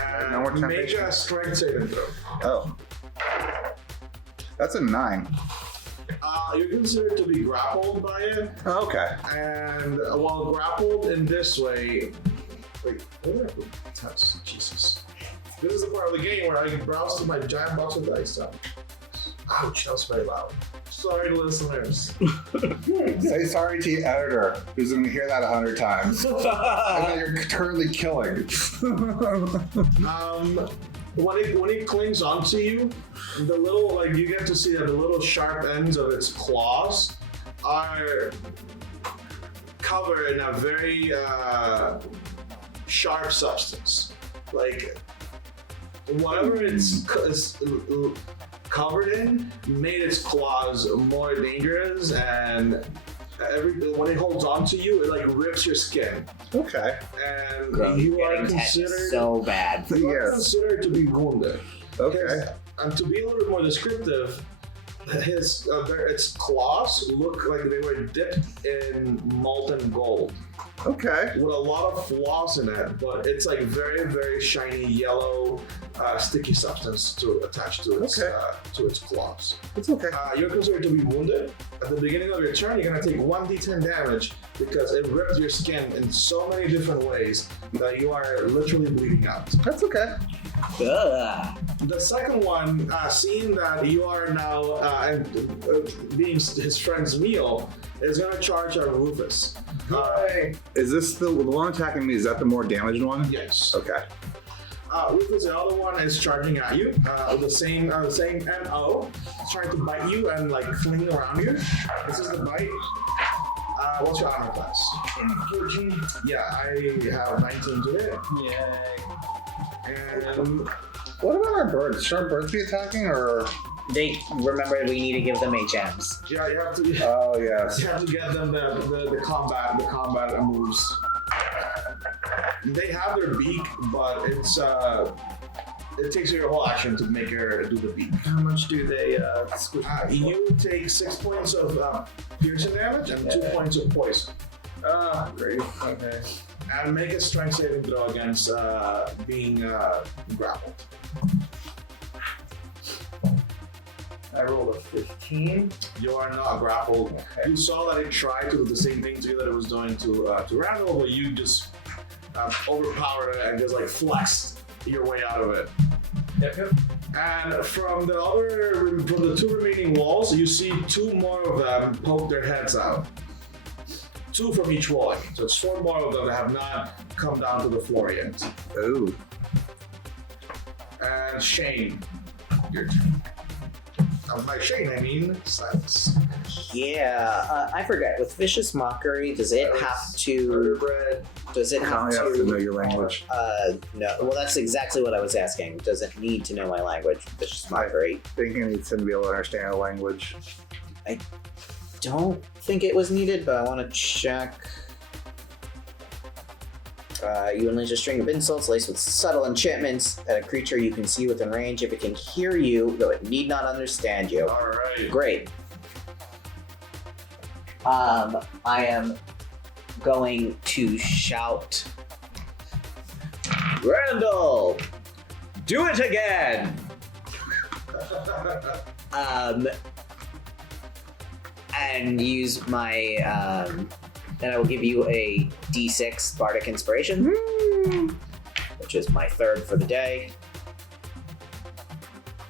And No more make temptation. a strength saving throw. Oh. That's a 9. You're considered to be grappled by it, Oh, okay. and while grappled in this way, wait, where did I put the test? Jesus. This is the part of the game where I browse through my giant box of dice. Ouch, that was very loud. Sorry, listeners. Say sorry to the editor, who's going to hear that 100 times. And that you're currently killing. When it clings onto you, the little, like, you get to see that the little sharp ends of its claws are covered in a very sharp substance. Like, whatever it's covered in made its claws more dangerous, and when it holds onto you, it like rips your skin, Okay. and Bro, you are getting tetanus considered so bad. you are Yes. considered to be wounded. Okay. And to be a little bit more descriptive, its claws look like they were dipped in molten gold Okay. with a lot of flaws in it, but it's like very, very shiny yellow, sticky substance to attach to its claws. It's okay. You're considered to be wounded. At the beginning of your turn, you're gonna take 1d10 damage because it ripped your skin in so many different ways that you are literally bleeding out. That's okay. Ugh. The second one, seeing that you are now being his friend's meal, is going to charge at Rufus. Is this the one attacking me? Is that the more damaged one? Yes. Okay. Rufus, the other one is charging at you. The same MO. It's trying to bite you and like fling around you. This is the bite. What's your armor class? 14. Yeah, I have 19 to hit. Yay. And What about our birds? Should our birds be attacking or? They remember we need to give them HMs. Yeah, you have to. Oh yes. You have to get them the combat moves. They have their beak, but it's it takes your whole action to make her do the beak. How much do they You take 6 points of piercing damage and 2 points of poison. Ah, great. Okay. And make a strength saving throw against being grappled. I rolled a 15. You are not grappled. Okay. You saw that it tried to do the same thing to you that it was doing to Randall, but you just overpowered it and just like flexed your way out of it. Yep. And from the 2 remaining walls, you see 2 more of them poke their heads out. 2 from each wall. So it's 4 more of them that have not come down to the floor yet. Ooh. And Shane, your turn. By Shane, I mean Sylas. Yeah, I forget. With Vicious Mockery, does it have to... Does it have You have to know your language. No. Well, that's exactly what I was asking. Does it need to know my language, Vicious Mockery? I think it needs to be able to understand our language. Don't think it was needed, but I want to check. You unleash a string of insults laced with subtle enchantments at a creature you can see within range if it can hear you, though it need not understand you. Alright. Great. I am going to shout, Randall, do it again! And use my, and I will give you a D6 Bardic Inspiration, which is my 3rd for the day.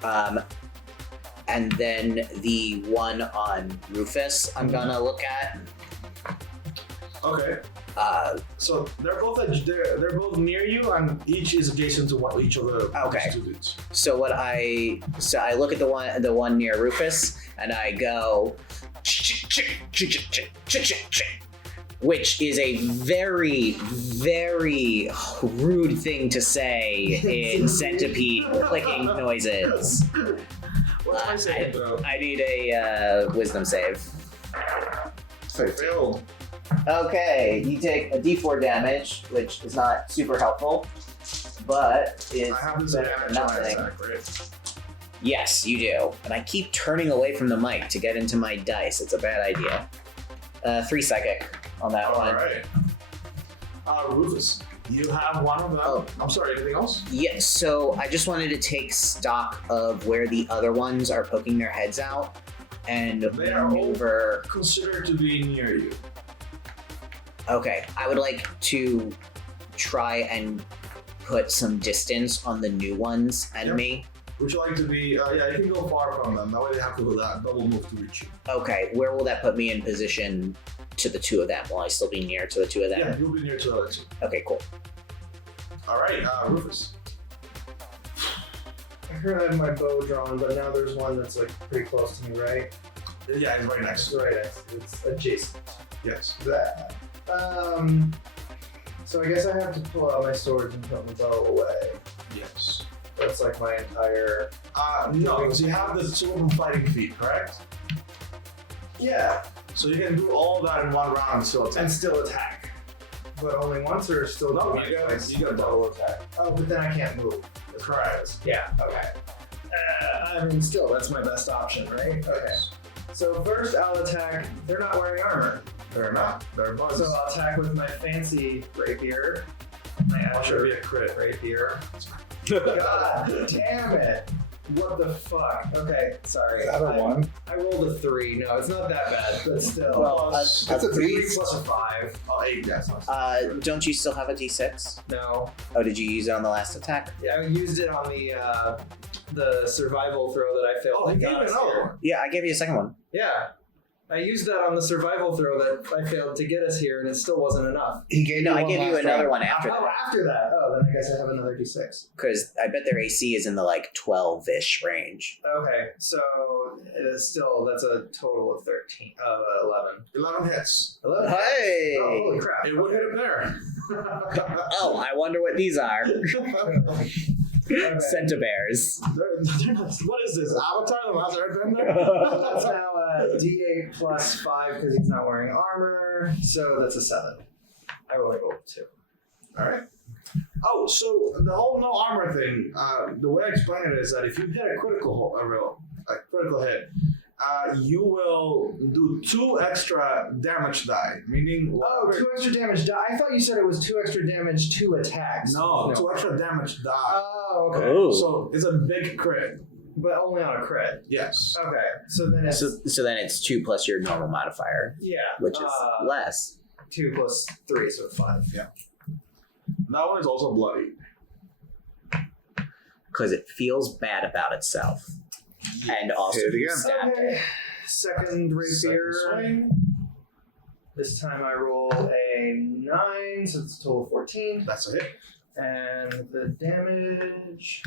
And then the one on Rufus I'm gonna look at. Okay. So they're both near you, and each is adjacent to each of the Okay. students. So I look at the one near Rufus, and I go, which is a very, very rude thing to say in centipede clicking noises. What am I saying, bro? I need a wisdom save. Failed. Okay, you take a d4 damage, which is not super helpful, but is I have this better than nothing. attack, right? Yes, you do. And I keep turning away from the mic to get into my dice. It's a bad idea. 3 psychic on that one. Alright. Rufus, you have one of them. Oh. I'm sorry, anything else? Yes, so I just wanted to take stock of where the other ones are poking their heads out and They are maneuver. Considered to be near you. Okay, I would like to try and put some distance on the new ones and Yep. me. Would you like to be, yeah, you can go far from them. That way they have to do that double move to reach you. Okay, where will that put me in position to the 2 of them? Will I still be near to the 2 of them? Yeah, you'll be near to the other two. Okay, cool. Alright, Rufus. I heard I had my bow drawn, but now there's one that's like pretty close to me, right? Yeah, he's right next It's to you. right next. It's adjacent. Yes. That. So I guess I have to pull out my sword and put my bow away. Yes. That's like my entire. No, because you have the 2 of them fighting feet, correct? Yeah, So you can do all that in one round and still attack. and still attack. But only once or still No, doing you it gotta- twice? you gotta double attack. Oh, but then I can't move. Correct. Yeah, okay. I mean, still, that's my best option, right? Okay. So first I'll attack. They're not wearing armor. They're not. They're bugs. So I'll attack with my fancy rapier. My Watch Azure it be a crit. rapier. God damn it. What the fuck? Okay, sorry. Is that a 1? I rolled a 3. No, it's not that bad, but still. Well, Plus- That's a 3 beast. plus a 5. Oh, 8, yes. Don't you still have a d6? No. Oh, did you use it on the last attack? Yeah, I used it on the survival throw that I failed. Oh, he to gave get you us another here. one. Yeah, I gave you a second one. Yeah. I used that on the survival throw that I failed to get us here, and it still wasn't enough. He gave No, you I one gave you last another round. one after Oh, that. after that. Oh, then I guess I have another d6. Because I bet their AC is in the like 12-ish range. Okay, so it is still, that's a total of 11. 11 hits. 11? Hey! Oh, holy crap. It would hit him there. Oh, I wonder what these are. Centipedes. They're not, what is this? Avatar, the Last Airbender? That's now D8 plus 5 because he's not wearing armor, so that's a 7. I only rolled 2. All right. Oh, so the whole no armor thing. The way I explain it is that if you hit a critical hit, you will do 2 extra damage die. Meaning, 2 extra damage die. I thought you said it was 2 extra damage to attacks. No, 2 extra damage die. Oh, okay. Oh. So it's a big crit. But only on a crit. Yes. Okay, so then it's So then it's 2 plus your normal modifier, which is less. 2 plus 3, so 5. Yeah. That one is also bloody. Because it feels bad about itself. And also Hit it again. stabbed it. Okay. Second rapier. Swing. This time I roll a 9, so it's a total of 14. That's a hit. And the damage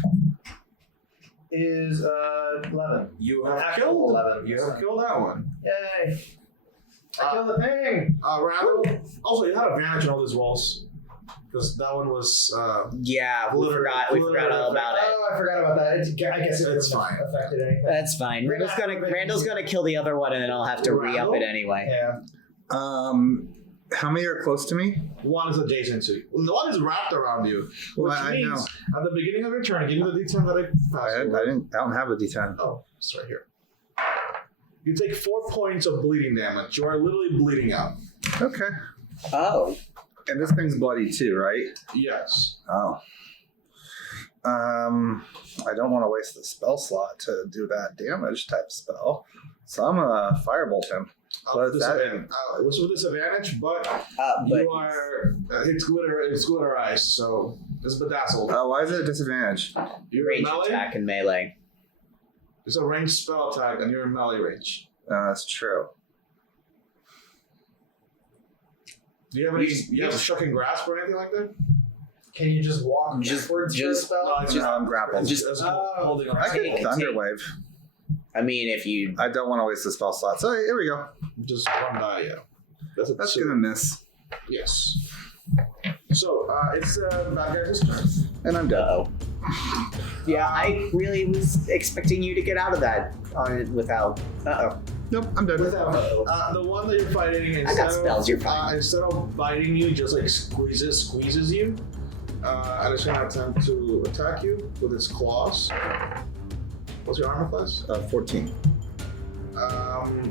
is 11. You have Actual killed 11. You have killed that one. Yay! I killed the thing! Randall. Also, you had advantage on all these rolls. Because that one was. Yeah, we forgot all about it. Oh, I forgot about that. I guess It's fine. affected anything. That's fine. Randall's gonna kill the other one, and then I'll have to re-up it anyway. Yeah. How many are close to me? One is adjacent to you. The one is wrapped around you. Well, Which I means at the beginning of your turn, give me the D10 that I passed. I don't have a D10. Oh, it's right here. You take 4 points of bleeding damage. You are literally bleeding out. Okay. Oh. And this thing's bloody too, right? Yes. Oh. I don't want to waste the spell slot to do that damage type spell, so I'm gonna firebolt him. What is that? It was with disadvantage, but you are it's glitterized, so it's bedazzled. Why is it a disadvantage? You're Range melee. attack and melee. It's a ranged spell attack, and you're in melee range. That's true. Do you have any shocking grasp or anything like that? Can you just walk Just- backwards for a just- spell? I'm grappled. Holding on. I could Take- Thunderwave. I mean, if you I don't want to waste the spell slot, so here we go. Just one die, yeah. That's gonna miss, Yes. So, it's bad guy's turn. and I'm dead. Uh-oh. Yeah, I really was expecting you to get out of that without. Uh-oh. Nope, I'm dead. The one that you're fighting, I got spells, you're fine. Instead of biting you, just like squeezes you. And it's gonna attempt to attack you with its claws. What's your armor class? 14.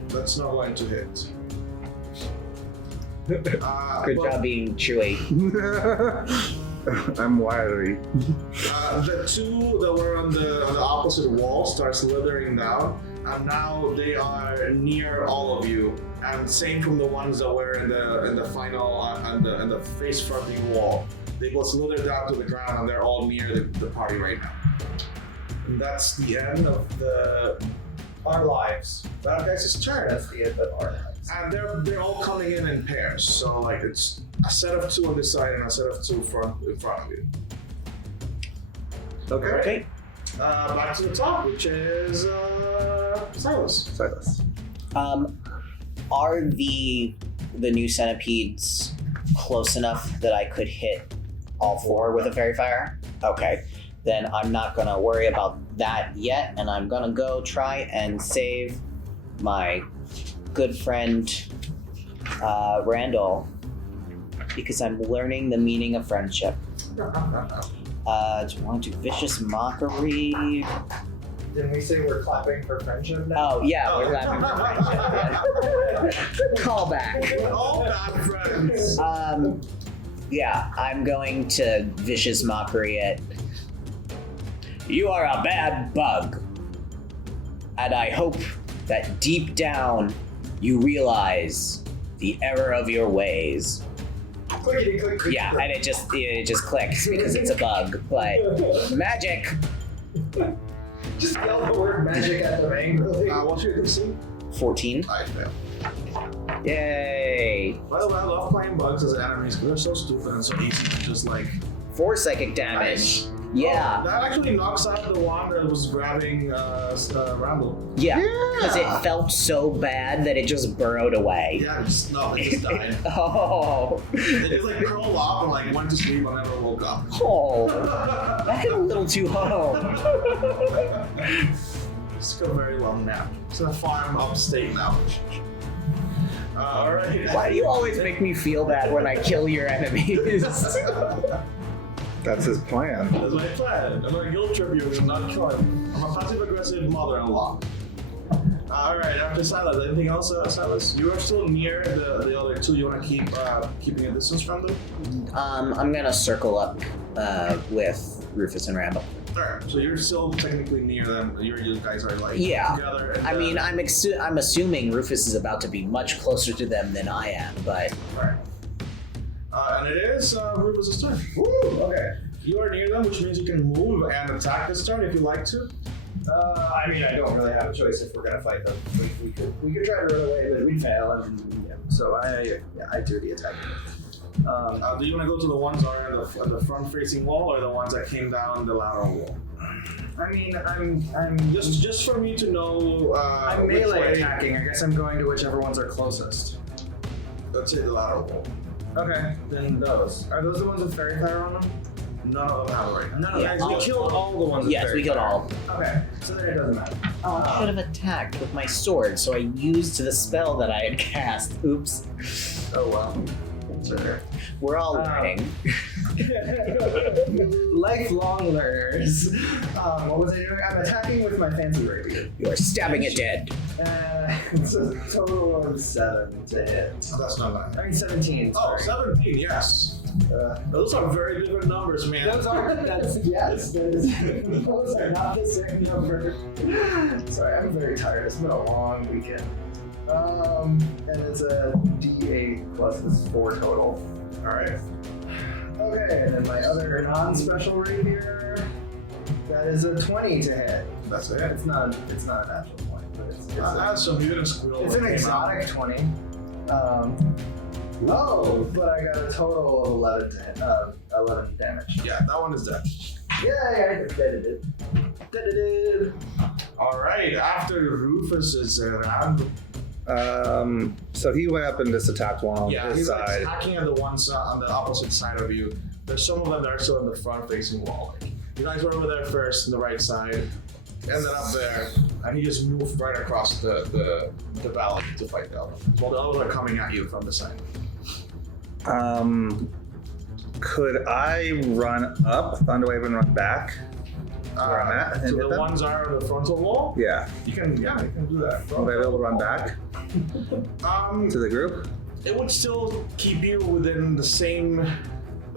That's not going to hit. Good job being chewy. I'm wiry. The 2 that were on the opposite wall start slithering down, and now they are near all of you. And same from the ones that were in the final and the face fronting wall. They both slither down to the ground, and they're all near the party right now. And that's the end of Our lives. that guy's turn. That's the end of our lives. And they're all coming in pairs, so like it's a set of 2 on this side and a set of 2 in front of you. Okay. Back to the top, which is Sylas. Sylas. Are the new centipedes close enough that I could hit all 4 with a fairy fire? Okay. Then I'm not gonna worry about that yet, and I'm gonna go try and save my good friend Randall, because I'm learning the meaning of friendship. Do you want to do vicious mockery? Didn't we say we're clapping for friendship now? Oh yeah, we're clapping for friendship. Yeah. Call back. All bad friends. Yeah, I'm going to vicious mockery it. You are a bad bug, and I hope that deep down you realize the error of your ways. Clickety click, click. Yeah, and it just clicks because it's a bug. But magic. Just yell the word magic at them angrily. What's your DC? 14. I fail. Yay! By the way, I love playing bugs as enemies because they're so stupid and so easy to just like. 4 psychic damage. Yeah. That actually knocks out the one that was grabbing Randall. Yeah, because it felt so bad that it just burrowed away. Yeah, it just died. Oh. It just like curled up and like went to sleep and never woke up. Oh. That hit a little too home. It's got a very long nap. It's in a farm upstate now. Alright. Why do you always make me feel bad when I kill your enemies? That's his plan. That's my plan. I'm gonna guilt trip you and not kill him. I'm a passive-aggressive mother-in-law. Alright, after Sylas, anything else, Sylas? You are still near the other two. You want to keep keeping a distance from them? I'm gonna circle up with Rufus and Randall. Alright, so you're still technically near them. You guys are like together. And, I mean, I'm assuming Rufus is about to be much closer to them than I am, but... Alright. And it is Rufus' turn. Woo! Okay. You are near them, which means you can move and attack this turn if you like to. I mean, I don't really have a choice if we're gonna fight them. We could try to run away, but we'd fail, and so I do the attack. Do you want to go to the ones that are at the front-facing wall, or the ones that came down the lateral wall? I mean, I'm Just for me to know. I'm which melee way- attacking. I guess I'm going to whichever ones are closest. Let's say the lateral wall. Okay, then those. Are those the ones with fairy fire on them? None of them have it right now. No, Yeah, we killed all the ones with Yes, fairy we killed fire. all. Okay, so then it doesn't matter. Oh, I should have attacked with my sword, so I used the spell that I had cast. Oops. Oh well. Sure. We're all learning. Lifelong learners. What was I doing? I'm attacking with my fancy rapier. You are stabbing it dead. It's a total of 7 to hit. That's not bad. I mean 17. Oh, Sorry. 17, yes. Those are very different numbers, man. Those are yes. Those are not the same number. Sorry, I'm very tired. It's been a long weekend. And it's a D8 plus is 4 total. Alright. Okay, and then my other non-special rapier, that is a 20 to hit. That's it. It's not a natural 20, but That's some mutant squirrel. it's an that came out. exotic 20. But I got a total of 11 damage. Yeah, that one is dead. Yeah, I did it. Alright, after Rufus is around. So he went up and just attacked one on Yeah, his he's like side. attacking at the ones on the opposite side of you. There's some of them that are still on the front-facing wall. Like, you guys were over there first, on the right side, ended up there, and he just moved right across the valley to fight the other ones. While the others are coming at you from the side. Could I run up Thunderwave and run back? Where I'm at and so hit the them? ones are on the frontal wall. Yeah. You can do that. Will I be able to run back to the group? It would still keep you within the same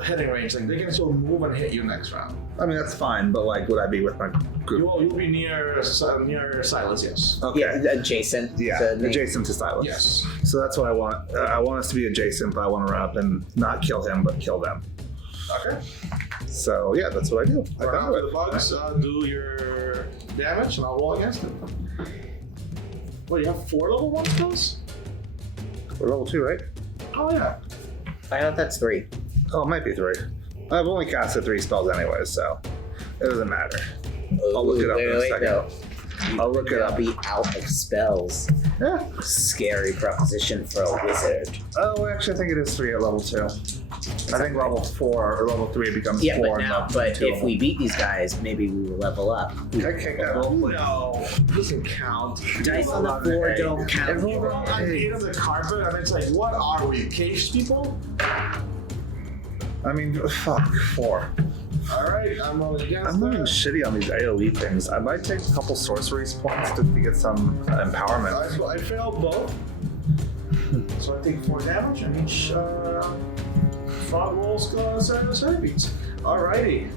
hitting range. Like they can still move and hit you next round. I mean, that's fine, but like, would I be with my group? You'll be near Sylas, yes. Okay. Yeah, adjacent. Yeah, to me. adjacent to Sylas. Yes. So that's what I want. I want us to be adjacent, but I want to run up and not kill him, but kill them. Okay. So yeah, that's what I do. I Run found out to the it. bugs, do your damage, and I'll roll against it. What, you have 4 level 1 spells? We're level 2, right? Oh, yeah. I thought that's 3. Oh, it might be 3. I've only casted 3 spells anyways, so it doesn't matter. I'll look it up in a second. No. I'll look it I'll up. be out of spells. Yeah. Scary proposition for a wizard. Oh, actually, I think it is 3 at level 2. I think level 4 or level 3 becomes 4. Yeah, but and now, level but 2 if we beat these guys, maybe we will level up. Can I kick that roll, please? No, doesn't count. Dice on the floor don't count. We're all on the end of the carpet, and it's like, what are we, caged people? I mean, fuck, 4. Alright, I'm rolling against I'm moving that. shitty on these AoE things. I might take a couple sorcery points to get some empowerment. I failed both. So I take 4 damage, and each frog rolls Centipedes. Alrighty.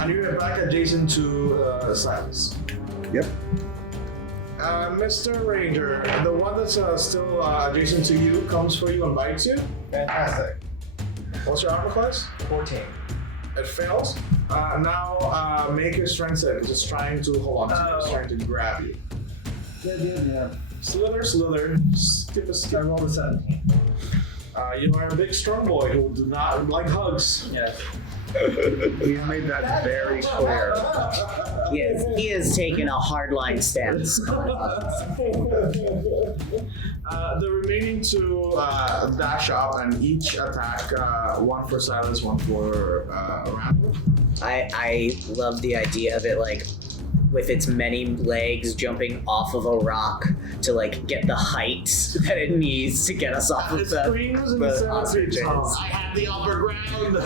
And you're back adjacent to Sylas. Yep. Mr. Ranger, the one that's still adjacent to you comes for you and bites you. Fantastic. What's your armor class? 14. It fails. Now make your strength save. It's just trying to hold on to you. It's trying to grab you. Yeah. Slither. Skip a skip. I rolled a 17. You are a big strong boy who do not like hugs. Yes. He's made that very clear. He has taken a hardline stance. The remaining two dash up and each attack, one for Sylas, one for Randall. I love the idea of it, like, with its many legs jumping off of a rock to, like, get the height that it needs to get us off of It screams and the celebrates. ostriches. I have the upper ground.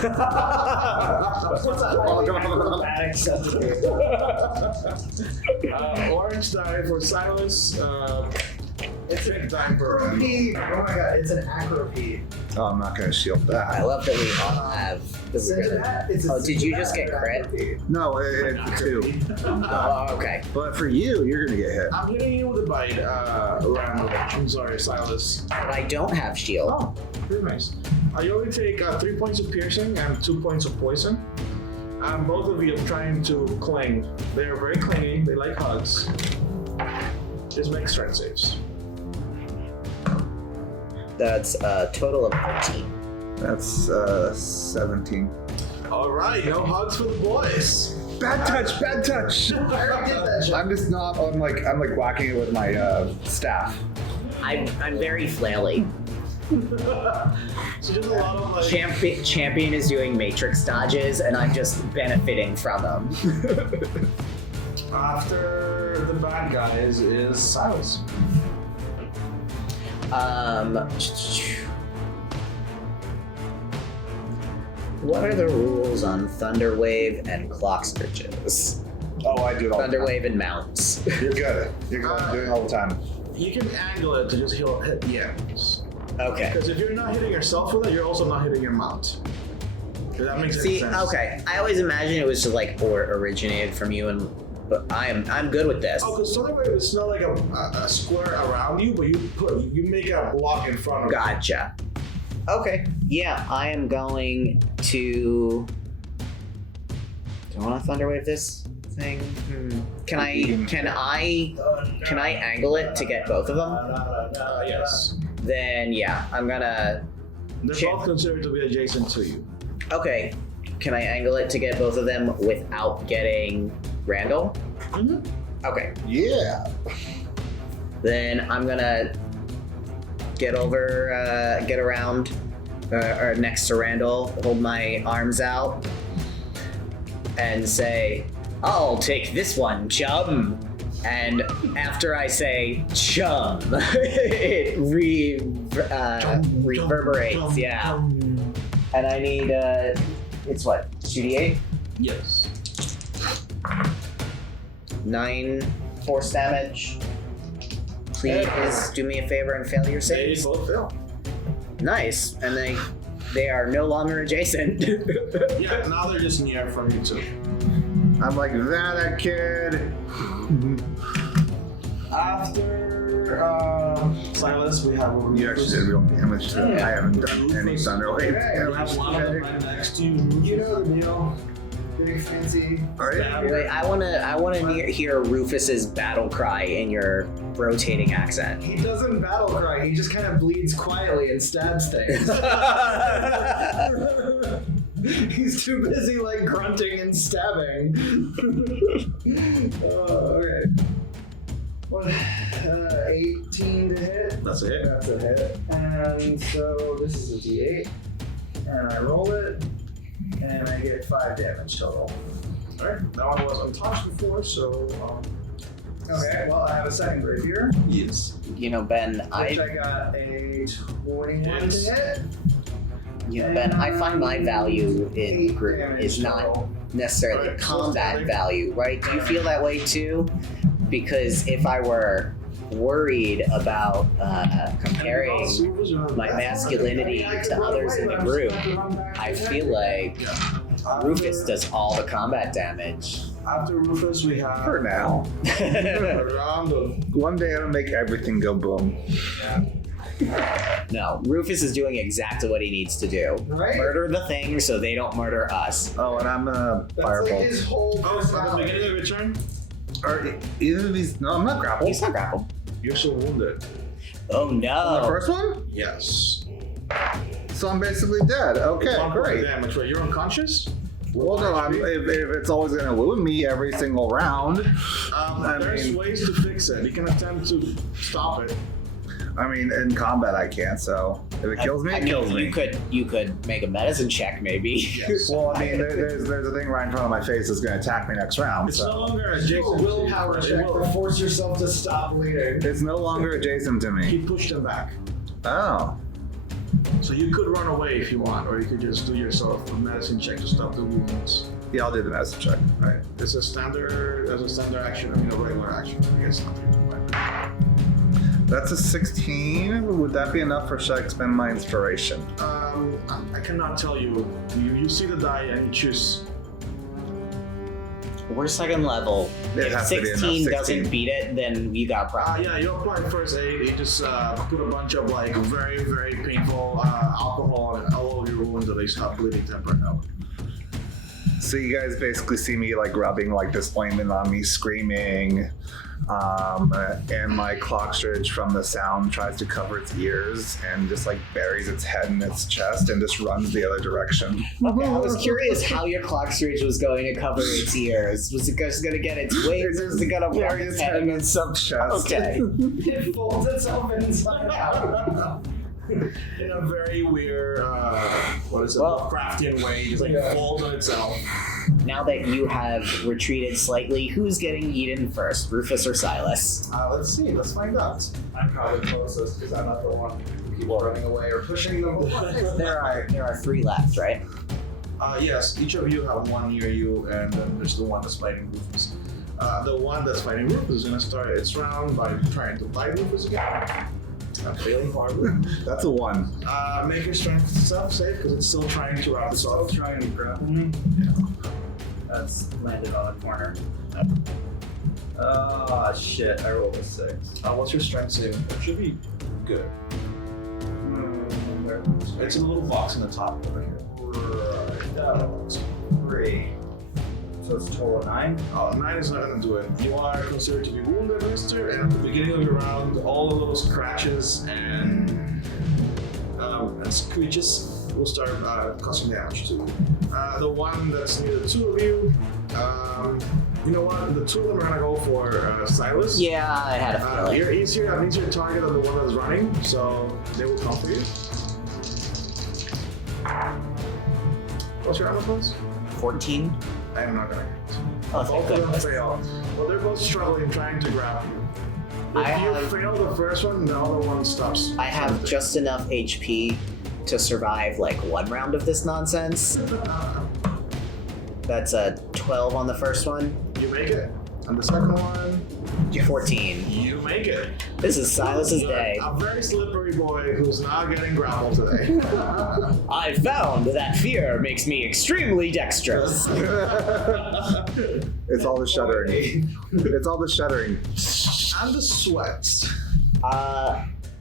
Orange die for Sylas. It's an die for Randall. acropede. Oh my god, it's an acropede. Oh, I'm not gonna shield I that. love that we all have. Oh, did you just get crit? No, it's 2. Oh, okay. But for you, you're gonna get hit. I'm hitting you with a bite, Randall. I'm sorry, Sylas. But I don't have shield. Oh, very nice. You only take 3 points of piercing and 2 points of poison. And both of you are trying to cling. They are very clingy. They like hugs. Just make strength saves. That's a total of 13. That's 17. All right, no hugs for the boys. Bad touch, bad touch. I already did that shit. I'm just not. I'm like whacking it with my staff. I'm very flaily. So just a lot of like. Champion is doing matrix dodges, and I'm just benefiting from them. After the bad guys is Sylas. What are the rules on Thunderwave and Clock Searches? Oh, I do it all the time. Thunderwave and mounts. You're good. You're good. I'm doing it all the time. You can angle it to just hit the enemies. Okay. Because if you're not hitting yourself with it, you're also not hitting your mount. If that makes any See, sense. okay. I always imagined it was just like originated from you, but I'm good with this. Oh, because Thunderwave is not like a square around you, but you make a block in front of you. Gotcha. Okay. Yeah, I am going to. Do I want to Thunderwave this thing? Can I angle it to get both of them? Yes. Then yeah, I'm gonna. They're both considered to be adjacent to you. Okay. Can I angle it to get both of them without getting Randall? Mm-hmm. Okay. Yeah. Then I'm gonna get around, or next to Randall, hold my arms out, and say, "I'll take this one, chum." And after I say chum, it reverberates, yeah. And I need, it's what, 2d8? Yes. 9 force damage. Please do me a favor and fail your They saves. both fail. Nice. And they are no longer adjacent. Yeah, now they're just near from you too. I'm like that kid. After Sylas, we have You actually did real damage to it. I haven't done any Thunderwave. We have one of them right next to you. You know the deal. Big fancy. Alright. Wait, I wanna hear Rufus's battle cry in your rotating accent. He doesn't battle cry. He just kind of bleeds quietly and stabs things. He's too busy like grunting and stabbing. Okay. What? 18 to hit. That's a hit. That's a hit. And so this is a D8, and I roll it, and I get 5 damage total. Alright, that one was untouched before, so Okay. Well, I have a second rapier, yes. You know, Ben, which I got a 21 Yes. to hit. I find my value in 8 group damage is not total. necessarily Right, combat so- value, right? Do you feel that way too? Because if I were worried about comparing my masculinity to others in the group, I feel like Rufus does all the combat damage. After Rufus, we have For now. Randall. One day I'm gonna make everything go boom. No, Rufus is doing exactly what he needs to do. Right? Murder the thing so they don't murder us. Oh, and I'm gonna That's fireball. like his whole Oh, at the personality. beginning of your turn, Or either of these. No, I'm not grappled. He's not grappled. you're so wounded. Oh On the no. first one? Yes. So I'm basically dead. Okay, 1 point great. damage. Wait, you're unconscious? Well, no, if it's always going to wound me every single round, there's ways to fix it. You can attempt to stop it. I mean, in combat I can't, so if it kills me, it kills me. You could make a medicine check, maybe. Yes. Well, I mean, there's a thing right in front of my face that's going to attack me next round. It's so. no longer adjacent. Willpower check to force yourself to stop bleeding. It's no longer adjacent to me. He pushed him back. Oh. So you could run away if you want, or you could just do yourself a medicine check to stop the wounds. Yeah, I'll do the medicine check. Right. It's a standard action. I mean, a regular action. I guess not 3.5. That's a 16. Would that be enough, or should I expend my inspiration? I cannot tell you. You see the die and you choose. We're second level. It If has to be enough, 16 doesn't 16. beat it, then you got a problem. Yeah, you apply first aid. You just put a bunch of like very, very painful alcohol on all over your wounds, so they stop bleeding temporarily. So you guys basically see me like rubbing like this ointment on me, screaming, and my clockstridge from the sound tries to cover its ears and just like buries its head in its chest and just runs the other direction. Okay, I was curious how your clockstridge was going to cover its ears. Was it just going to get its wings? Was it going to bury its head in its sub-chest. Okay. It folds itself inside out. In a very weird, Lovecraftian way, just like folds on itself. Now that you have retreated slightly, who's getting eaten first, Rufus or Sylas? Let's see. Let's find out. I'm probably closest because I'm not the one who keeps running away or pushing them away. There are 3 left, right? Yes, each of you have one near you, and then there's the one that's fighting Rufus. The one that's fighting Rufus is going to start its round by trying to bite Rufus again. I'm failing horribly. That's a 1. Make your strength stuff safe because it's still trying to wrap this off. Trying to grapple me. That's landed on a corner. Shit. I rolled a 6. What's your strength saving? It should be good. It's in a little box in the top over here. Right. 3. So it's a total of 9? 9 is not going to do it. You are considered to be wounded, mister, and at the beginning of your round, all the little scratches and screeches will start causing damage to you. The one that's near the 2 of you, you know what? The 2 of them are going to go for Sylas. Yeah, I had a feeling. You're easier target than the one that's running, so they will come for you. What's your armor class? 14? I am not gonna hit. Oh, thank Both of them goodness. fail. Well, they're both struggling trying to grab you. I If you have- fail the first one, the other one stops. I have just enough HP to survive like 1 round of this nonsense. That's a 12 on the first one. You make it. And the second one, 14. you make it. This is Sylas's You're day. A very slippery boy who's not getting grappled today. I found that fear makes me extremely dexterous. It's all the shuddering. It's all the shuddering. And the sweats.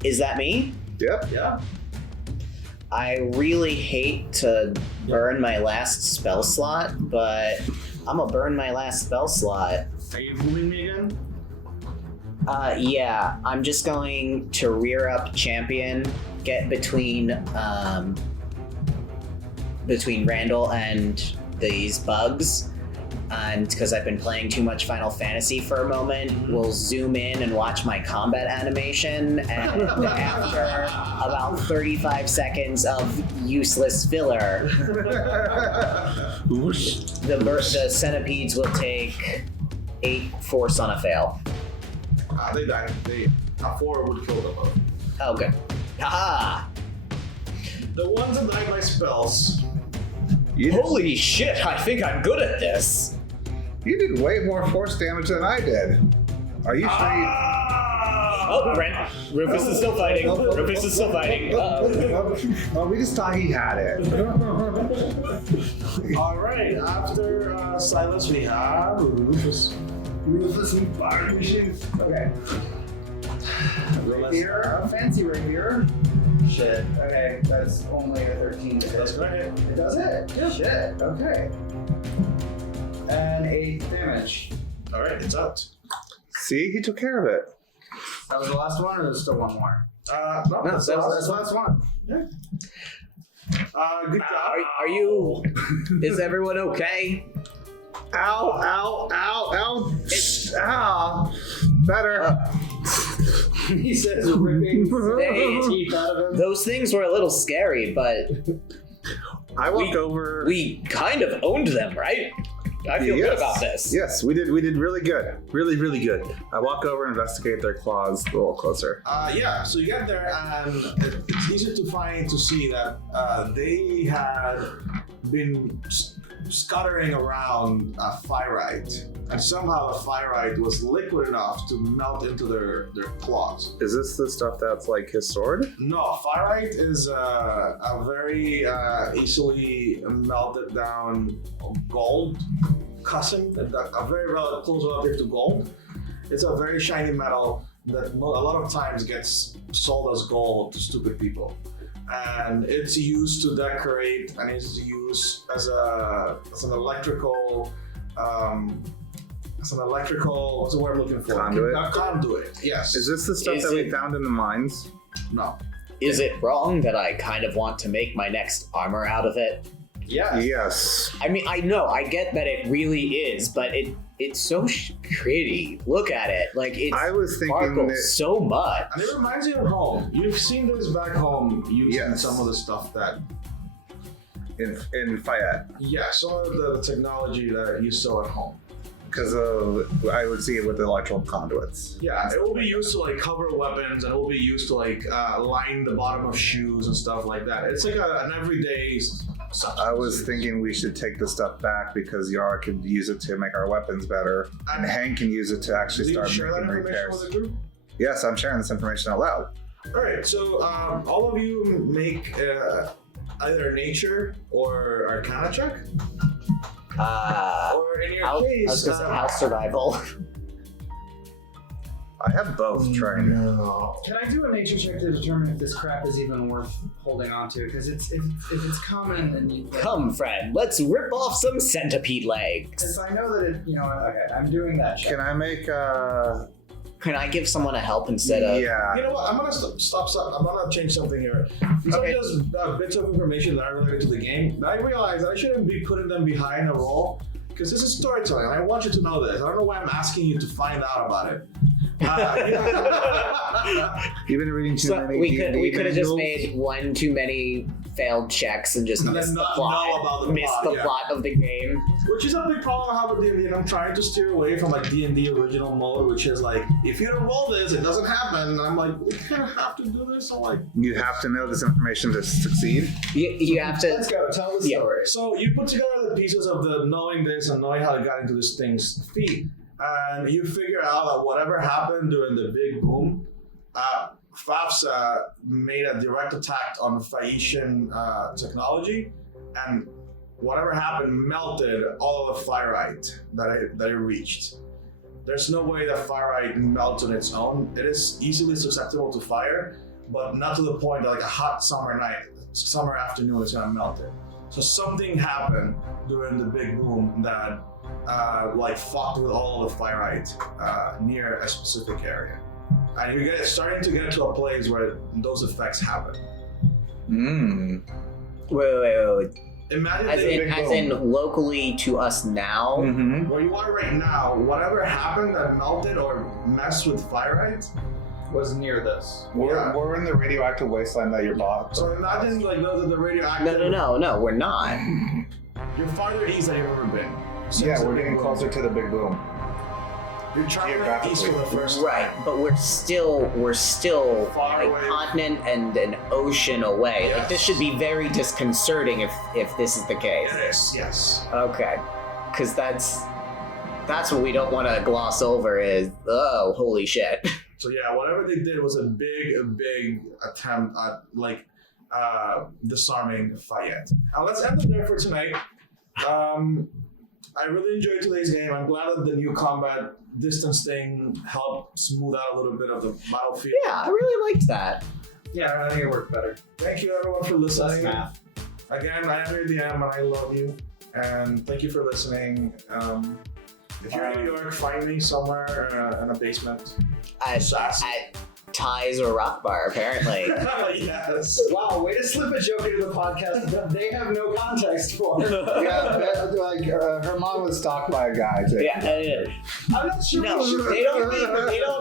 Is that me? Yep. Yeah. I really hate to burn my last spell slot, but I'm gonna burn my last spell slot. Are you moving me again? Yeah, I'm just going to rear up champion, get between Randall and these bugs, and because I've been playing too much Final Fantasy for a moment, we'll zoom in and watch my combat animation, and after about 35 seconds of useless filler, the Centipedes will take 8 force on a fail. They died. A 4 would kill them both. Oh, good. Haha! The ones that died by spells. Holy shit, I think I'm good at this! You did way more force damage than I did. Are you sure? Oh, Rufus is still fighting. Rufus is still fighting. Oh, we just thought he had it. Alright, after Sylas, we have Rufus. Ruthless and fire machines. Okay. Rapier. Fancy rapier. Shit. Okay, that's only a 13 to hit. That's gonna hit. It does it? Yeah. Shit. Okay. And 8 damage. Alright, it's out. See, he took care of it. That was the last one, or there's still one more? No, That's the last one. Yeah. Good job. Are you? Is everyone okay? Ow! Ah, better. He says, ripping his teeth out of him. Those things were a little scary, but I walked over. we kind of owned them, right? I feel good about this. Yes, we did really good. Really good. I walk over and investigate their claws a little closer. Yeah, so you get there, and it's easy to see that they had been scuttering around pyrite, and somehow the pyrite was liquid enough to melt into their claws. Is this the stuff that's like his sword? No, pyrite is a very easily melted down gold cousin, a very close relative to gold. It's a very shiny metal that a lot of times gets sold as gold to stupid people. And it's used to decorate, and it's used as an electrical, what's the word I'm looking for? Conduit? Conduit, yes. Is this the stuff Is that we it- found in the mines? No. Is it wrong that I kind of want to make my next armor out of it? Yeah. Yes. I mean, I know, I get that it really is, but it's so pretty. Look at it. Like, it I was thinking sparkles that so much. And it reminds you of home. You've seen this back home using Yes. some of the stuff that, in Fayette, some of the technology that you saw at home. because of I would see it with the electrical conduits. Yeah, it will be used to like cover weapons, and it will be used to like line the bottom of shoes and stuff like that. It's like an everyday substance. I was thinking we should take the stuff back because Yara could use it to make our weapons better, and Hank can use it to actually Did you start share that making information repairs. with the group? Yes, I'm sharing this information out loud. All right, so all of you make either nature or Arcana check, or in your I was case, gonna say house survival. I have both trained. No. Can I do a nature check to determine if this crap is even worth holding on to? Because if it's common and you... Come, friend, let's rip off some centipede legs. If I know that it, okay, I'm doing that check. Can I make Can I give someone a help instead of? yeah. You know what? I'm gonna stop. I'm gonna change something here. These are just bits of information that are related to the game. But I realize I shouldn't be putting them behind a roll because this is storytelling. I want you to know this. I don't know why I'm asking you to find out about it. You've been reading too many. We could have just manuals? made one too many failed checks and just And then missed the not plot. know about the Missed plot, the yeah. plot of the game. Which is a big problem I have with D&D, and I'm trying to steer away from like D&D original mode, which is like, if you don't roll this, it doesn't happen. And I'm like, we kind of have to do this. I'm like, You have to know this information to succeed. You have to. Let's go. Tell the Yeah. story. so you put together the pieces of the knowing this and knowing how it got into this thing's feet, and you figure out that whatever happened during the big boom, FAFSA made a direct attack on Phaeacian technology, and whatever happened melted all of the pyrite that it reached. There's no way that pyrite melts on its own. It is easily susceptible to fire, but not to the point that like a hot summer afternoon is gonna melt it. So something happened during the big boom that like fucked with all of the pyrite near a specific area. And you're starting to get to a place where those effects happen. Wait. Imagine As the big in, as boom. in locally to us now. Mm-hmm. Where you are right now, whatever happened that melted or messed with pyrite. Was near this. We're in the radioactive wasteland that you're bought. So imagine like the radioactive. No, we're not. You're farther east than you've ever been. Since Yeah, the we're big getting boom. closer to the big boom. You're traveling east for the first Right, time. but we're still Far a away. continent and an ocean away. Like this should be very disconcerting if this is the case. It is, yes. Okay, because that's what we don't want to gloss over. Is holy shit. So yeah, whatever they did was a big attempt at disarming Fayette. Now let's end it there for tonight. I really enjoyed today's game. I'm glad that the new combat distance thing helped smooth out a little bit of the battlefield. Yeah, I really liked that. Yeah, I think it worked better. Thank you everyone for Less listening. math. Again, I am your DM and I love you. And thank you for listening. If you're in New York, find me somewhere in a basement. At Sassy. ties or rock bar, apparently. Yes. Wow, way to slip a joke into the podcast that they have no context for. Her mom was stalked by a guy too. Yeah. I'm not sure. No, they don't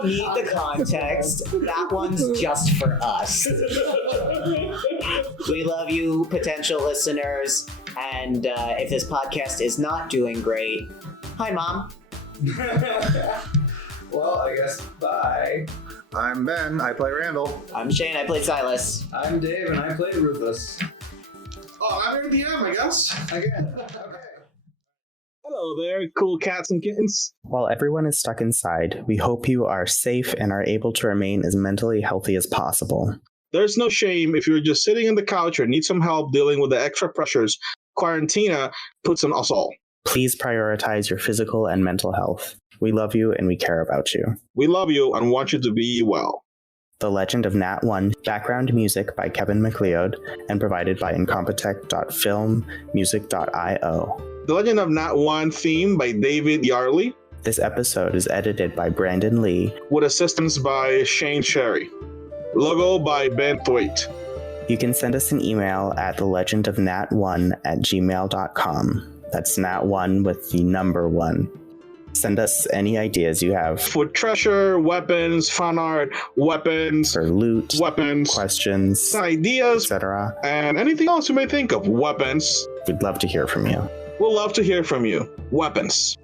need the context. That one's just for us. We love you, potential listeners, and if this podcast is not doing great, hi, Mom. Well, I guess bye. I'm Ben. I play Randall. I'm Shane. I play Sylas. I'm Dave, and I played Rufus. Oh, I'm your DM, I guess. Again. Okay. Hello there, cool cats and kittens. While everyone is stuck inside, we hope you are safe and are able to remain as mentally healthy as possible. There's no shame if you're just sitting on the couch or need some help dealing with the extra pressures Quarantina puts on us all. Please prioritize your physical and mental health. We love you and we care about you. We love you and want you to be well. The Legend of Nat 1, background music by Kevin MacLeod, and provided by incompetech.filmmusic.io. The Legend of Nat 1 theme by David Yarley. This episode is edited by Brandon Lee, with assistance by Shane Sherry. Logo by Ben Thwaite. You can send us an email at thelegendofnat1@gmail.com. That's Nat1 with the number 1. Send us any ideas you have For treasure, weapons, fan art, weapons, for loot, weapons, questions, ideas, etc. and anything else you may think of. Weapons. We'd love to hear from you. We'll love to hear from you. Weapons.